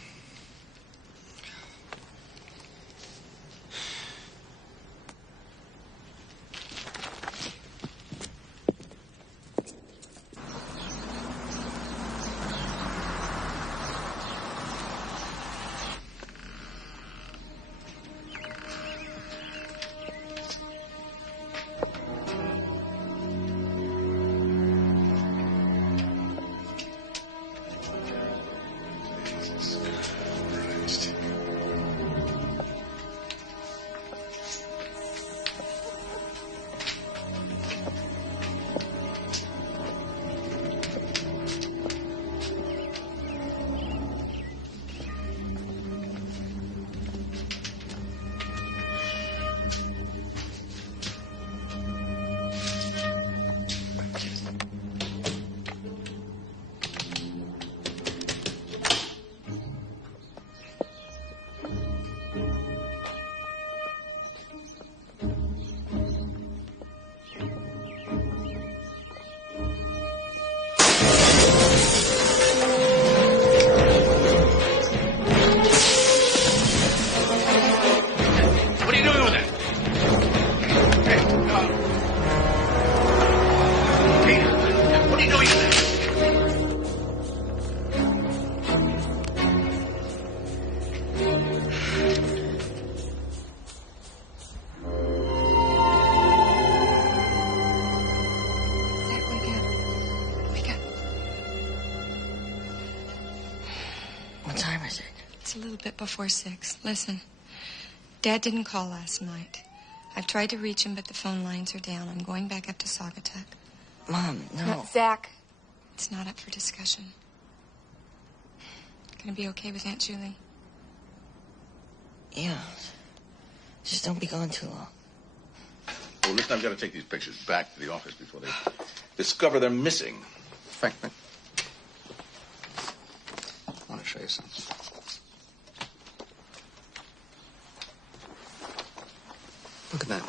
is it? It's a little bit before 6. Listen, Dad didn't call last night. I've tried to reach him, but the phone lines are down. I'm going back up to Saugatuck. Mom, no. Zach, it's not up for discussion. Gonna be okay with Aunt Julie? Yeah. Just don't be gone too long. Oh, listen, I've got to take these pictures back to the office before they discover they're missing. Frank, I want to show you something. Look at that.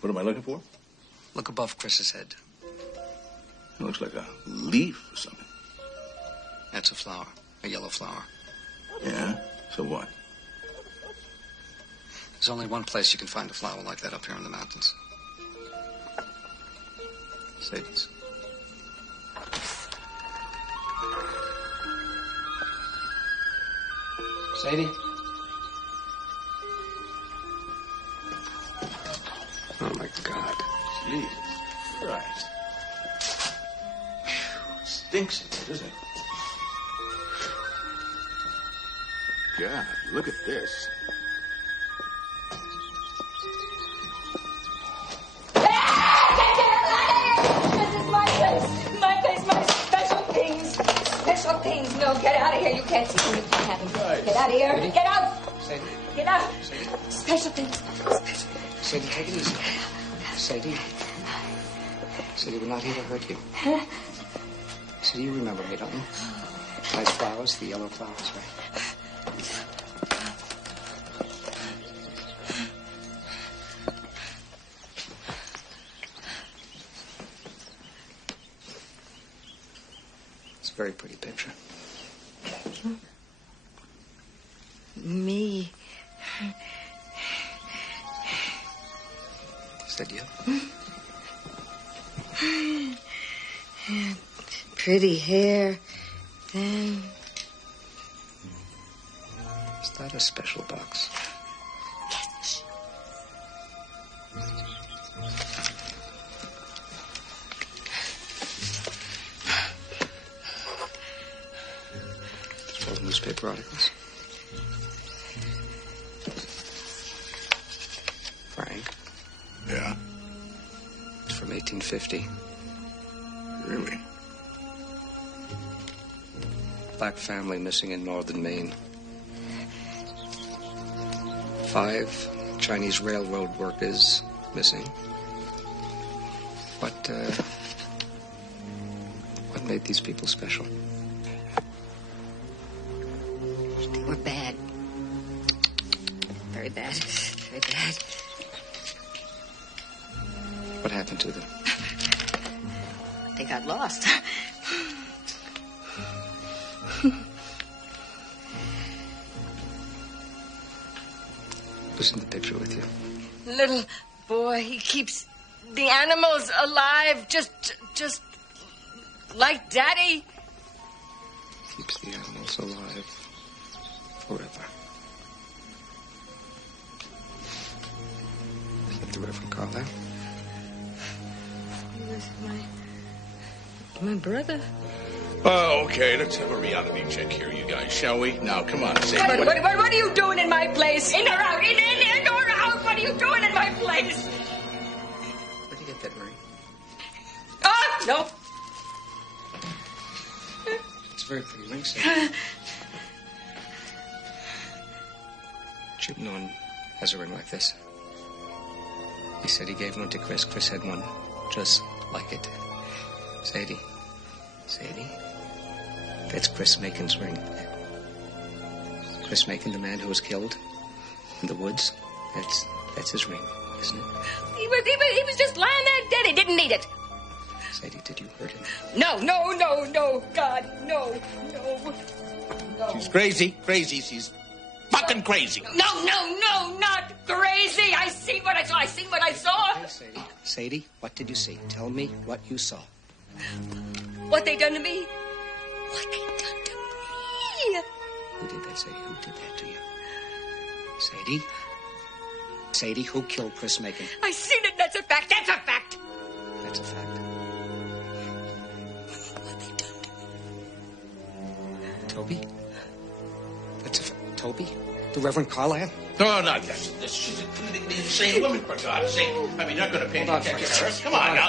What am I looking for? Look above Chris's head. It looks like a leaf or something. That's a flower, a yellow flower. Yeah? So what? There's only one place you can find a flower like that up here in the mountains. Sadie's. Sadie? Oh, my God. Jesus Christ. Stinks in it, doesn't it? God, look at this. Special things. No, get out of here. You can't see them. You can't have them. Get out of here. Sadie? Get out. Sadie? Get out. Sadie? Special things. Sadie, take it easy. Sadie? Sadie, we're not here to hurt you. Sadie, you remember me, don't you? Nice flowers, the yellow flowers, right? It's a very pretty picture. Me. Is that you? Pretty hair. Then. Is that a special box? Yes. It's full of newspaper articles. Frank. Yeah? It's from 1850. Really? Black family missing in northern Maine. 5 Chinese railroad workers missing. What made these people special? They were bad. Very bad. Very bad. What happened to them? They got lost. Who's in the picture with you? Little boy, he keeps the animals alive, just like Daddy. Keeps the animals alive forever. Is that the Reverend Carlyle? He was my brother. Oh, okay, let's have a reality check here, you guys, shall we? Now, come on, say What are you doing in my place? In or out? In or out? What are you doing in my place? Where'd you get that ring? Ah, no. It's a very pretty ring, Sadie. Chip, no one has a ring like this. He said he gave one to Chris. Chris had one just like it. Sadie. Sadie? That's Chris Macon's ring. Chris Macon, the man who was killed in the woods. That's his ring, isn't it? He was just lying there dead. He didn't need it. Sadie, did you hurt him? No, God, no. She's crazy. She's fucking crazy. No, not crazy. I seen what I saw. Okay, Sadie, what did you see? Tell me what you saw. What they done to me? What they done to me? Who did that, Sadie? Who did that to you? Sadie? Sadie, who killed Chris Macon? I seen it. That's a fact. That's a fact. Toby? The Reverend Carlisle? No, not this. She's an insane woman, for God's sake. I mean, you're not going to pay attention to her. Come on, now.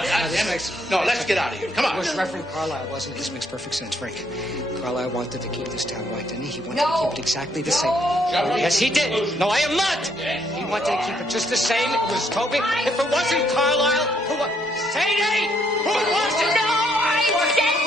No, let's get out of here. Come on. It was Reverend Carlisle, wasn't it? This makes perfect sense, Frank. Carlisle wanted to keep this town white, didn't he? He wanted to keep it exactly the same. Yes, he did. No, I am not. He wanted to keep it just the same. It was Toby. If it wasn't Carlisle, who was... Sadie! Who was it? No, I said no!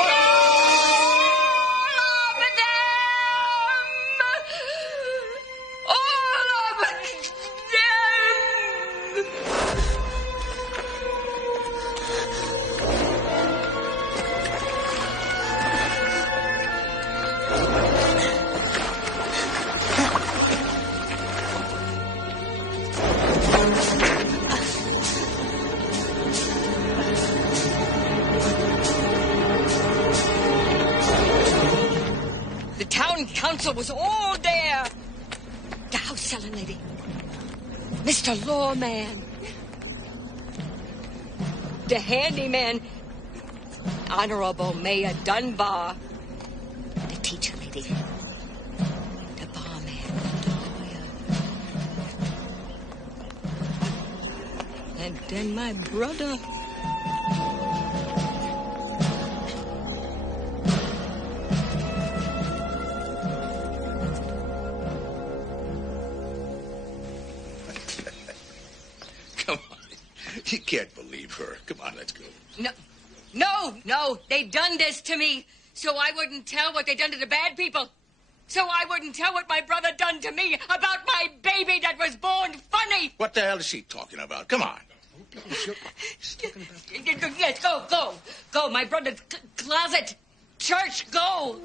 Council was all there. The house selling lady, Mr. Lawman, the handyman, Honorable Mayor Dunbar, the teacher lady, the barman, the lawyer, and then my brother. You can't believe her. Come on, let's go. No, they done this to me, so I wouldn't tell what they done to the bad people. So I wouldn't tell what my brother done to me about my baby that was born funny. What the hell is she talking about? Come on. Yes, go. My brother's closet, church, go.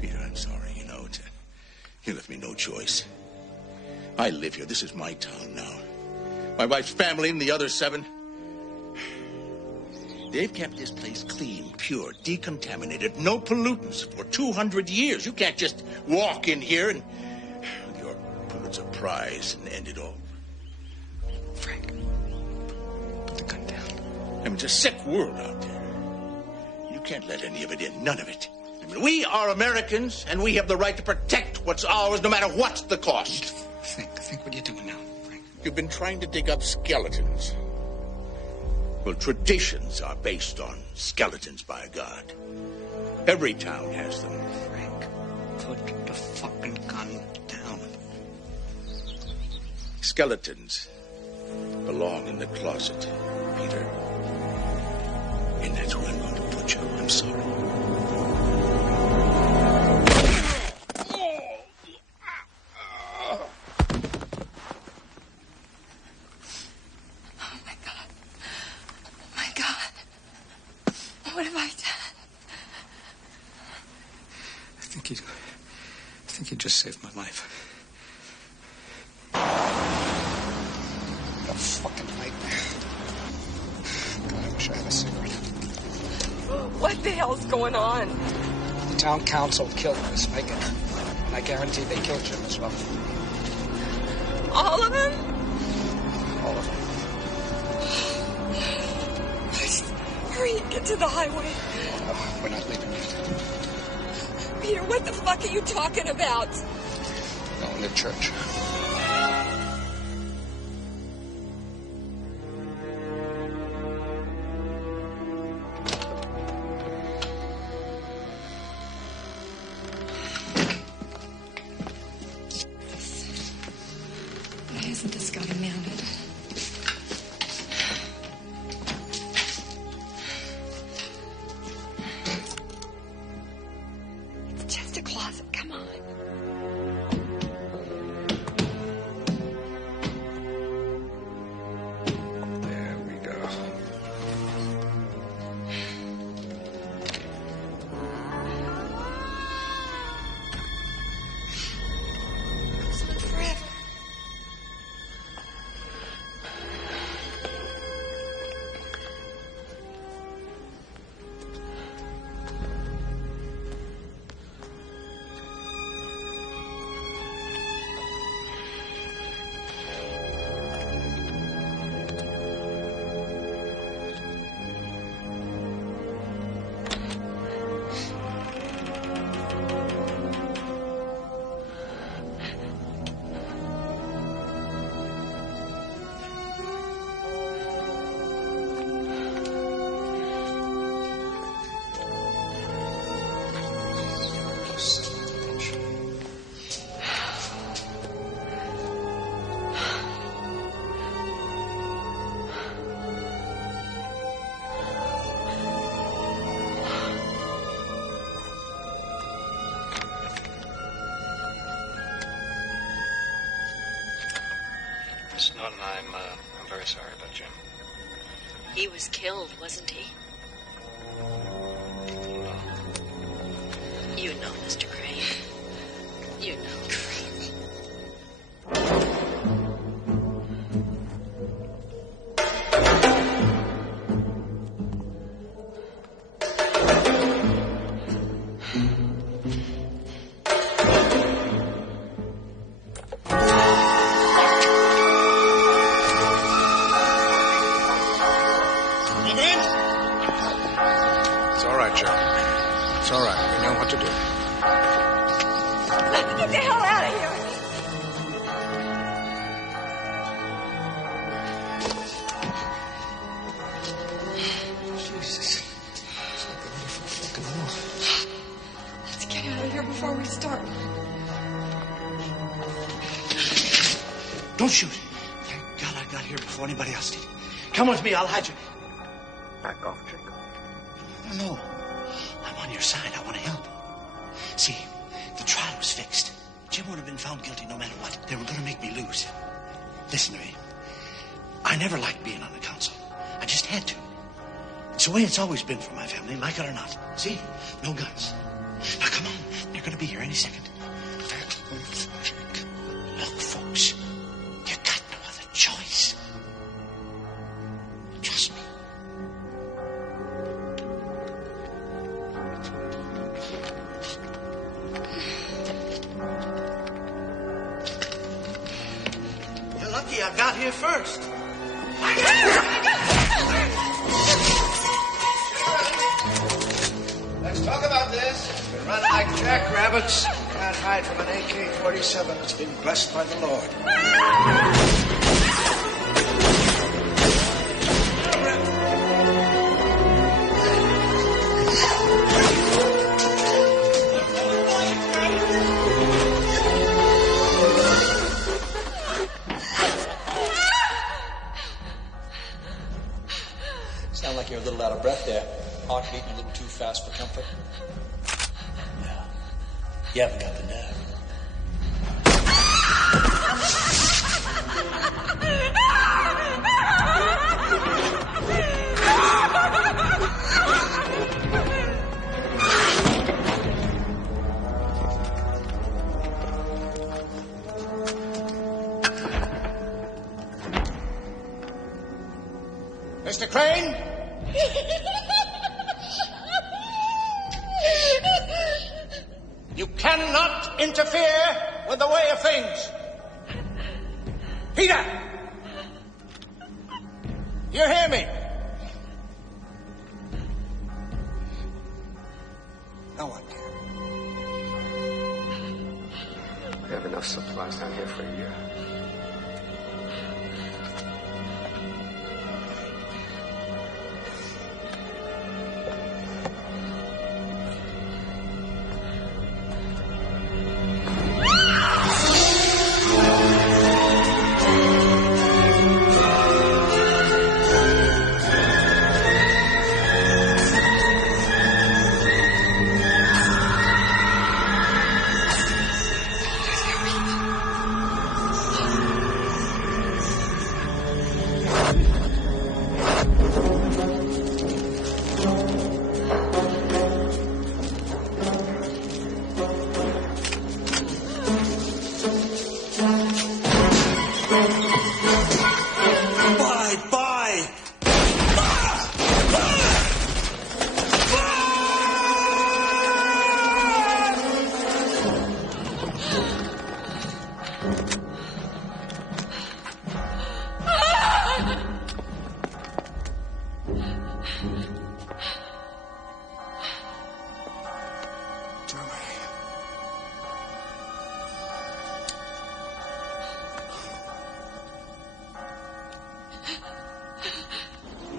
Peter, I'm sorry. You left me no choice. I live here. This is my town now. My wife's family and the other 7. They've kept this place clean, pure, decontaminated, no pollutants for 200 years. You can't just walk in here and with your Pulitzer Prize and end it all. Frank, put the gun down. I mean, it's a sick world out there. You can't let any of it in. None of it. I mean, we are Americans, and we have the right to protect what's ours, no matter what's the cost. Think what you're doing now, Frank. You've been trying to dig up skeletons. Well, traditions are based on skeletons, by God. Every town has them. Frank, put the fucking gun down. Skeletons belong in the closet, Peter. And that's where I'm going to put you. I'm sorry. What have I done? I think you just saved my life. What a fucking nightmare. God, I wish I had a cigarette. What the hell's going on? The town council killed Miss Megan. And I guarantee they killed Jim as well. All of them? All of them. Hurry and get to the highway. Oh, no, we're not leaving yet. Peter, what the fuck are you talking about? Going to church. Why isn't this guy mounted? It's just a closet. Come on. I'm very sorry about Jim. He was killed, wasn't he? No. You know, Mr. Crane. You know. It's all right, Joe. It's all right. We know what to do. Get the hell out of here! Jesus. It's like the wonderful fucking war. Let's get out of here before we start. Don't shoot. Thank God I got here before anybody else did. Come with me, I'll hide you. Back off, Jacob. No. I'm on your side. I want to help. See, the trial was fixed. Jim would have been found guilty no matter what. They were going to make me lose. Listen to me. I never liked being on the council. I just had to. It's the way it's always been for my family, like it or not. See? No guns. Now, come on. They're going to be here any second. Look, folks. You got no other choice. Trust me. You're lucky I got here first. Let's talk about this. We're running like jackrabbits. Can't hide from an AK-47 that's been blessed by the Lord. Sound like you're a little out of breath there. Heart beating a little too fast for comfort. Yeah. You haven't got the nerve. Mr. Crane? You cannot interfere with the way of things. Peter! You hear me? No one can. We have enough supplies down here for a year.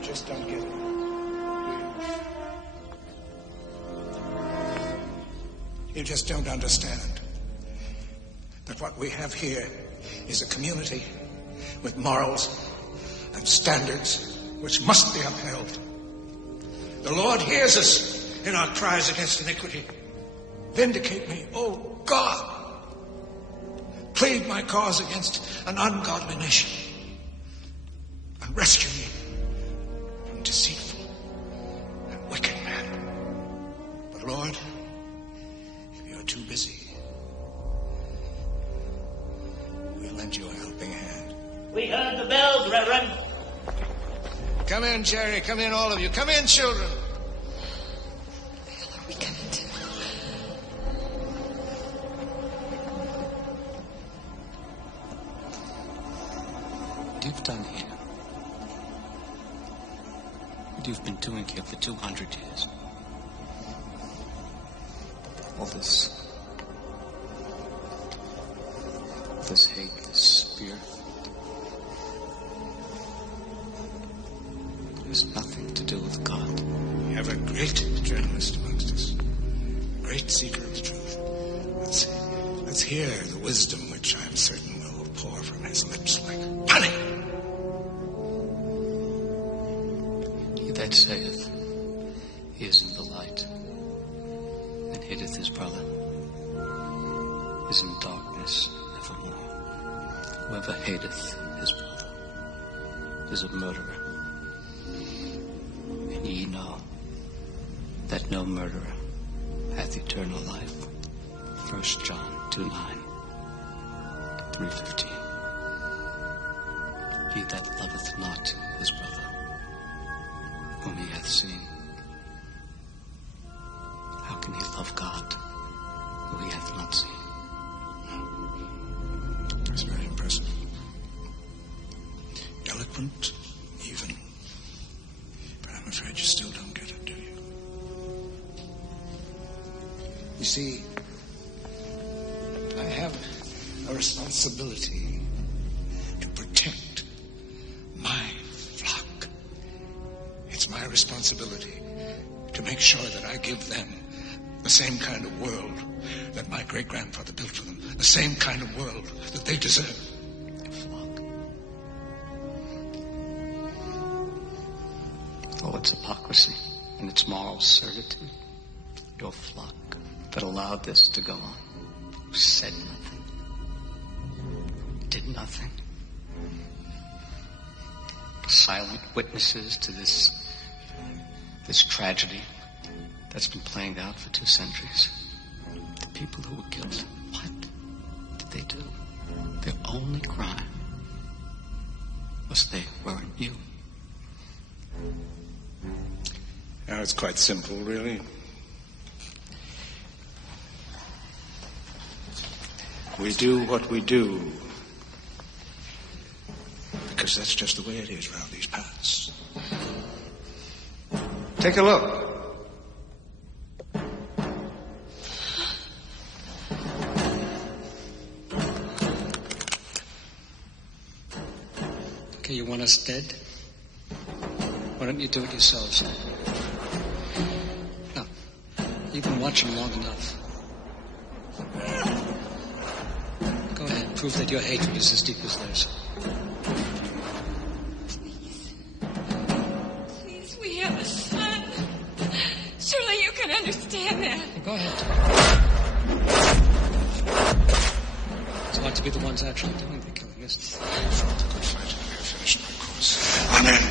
Just don't get it. You just don't understand that what we have here is a community with morals and standards which must be upheld. The Lord hears us in our cries against iniquity. Vindicate me, O God. Plead my cause against an ungodly nation. rescue me from deceitful and wicked men. But Lord, if you're too busy, we'll lend you a helping hand. We heard the bells, Reverend. Come in, Jerry. Come in, all of you. Come in, children. What are we gonna do? What you've done here, what you've been doing here for 200 years, all this hate, this fear, has nothing to do with God. We have a great journalist amongst us, a great seeker of the truth. Let's hear the wisdom which I'm certain will pour from his lips like honey. He that saith he is in the light and hateth his brother is in darkness evermore. Whoever hateth his brother is a murderer. And ye know that no murderer hath eternal life. 1 John 2:9, 3:15. He that loveth not his brother, whom he hath seen, how can he love God, who he hath not seen? That's very impressive. Eloquent, even. But I'm afraid you still don't get it, do you? You see, I have a responsibility to protect my flock. It's my responsibility to make sure that I give them the same kind of world that my great-grandfather built for them, the same kind of world that they deserve. Oh, it's hypocrisy and its moral certitude. Your flock that allowed this to go on, who said nothing, did nothing. Silent witnesses to this tragedy that's been playing out for 2 centuries. The people who were killed, what did they do? Their only crime was they weren't you. Now, it's quite simple, really. We do what we do because that's just the way it is around these parts. Take a look. Okay, you want us dead? Why don't you do it yourselves? No. You've been watching long enough. Go ahead, prove that your hatred is as deep as theirs. Please, we have a son. Surely you can understand that. Well, go ahead. It's hard to be the ones actually doing the killing, isn't it? Fought the good fight and we have finished my course. Amen.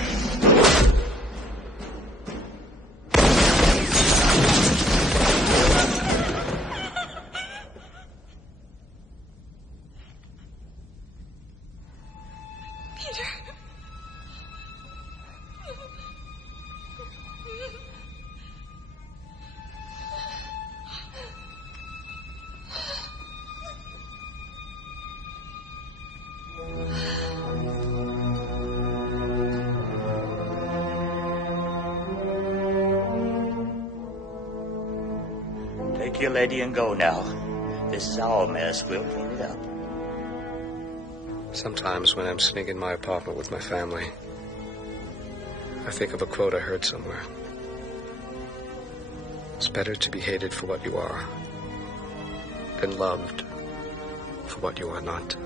Take your lady and go now. This is our mess. We'll clean it up. Sometimes when I'm sitting in my apartment with my family, I think of a quote I heard somewhere. It's better to be hated for what you are than loved for what you are not.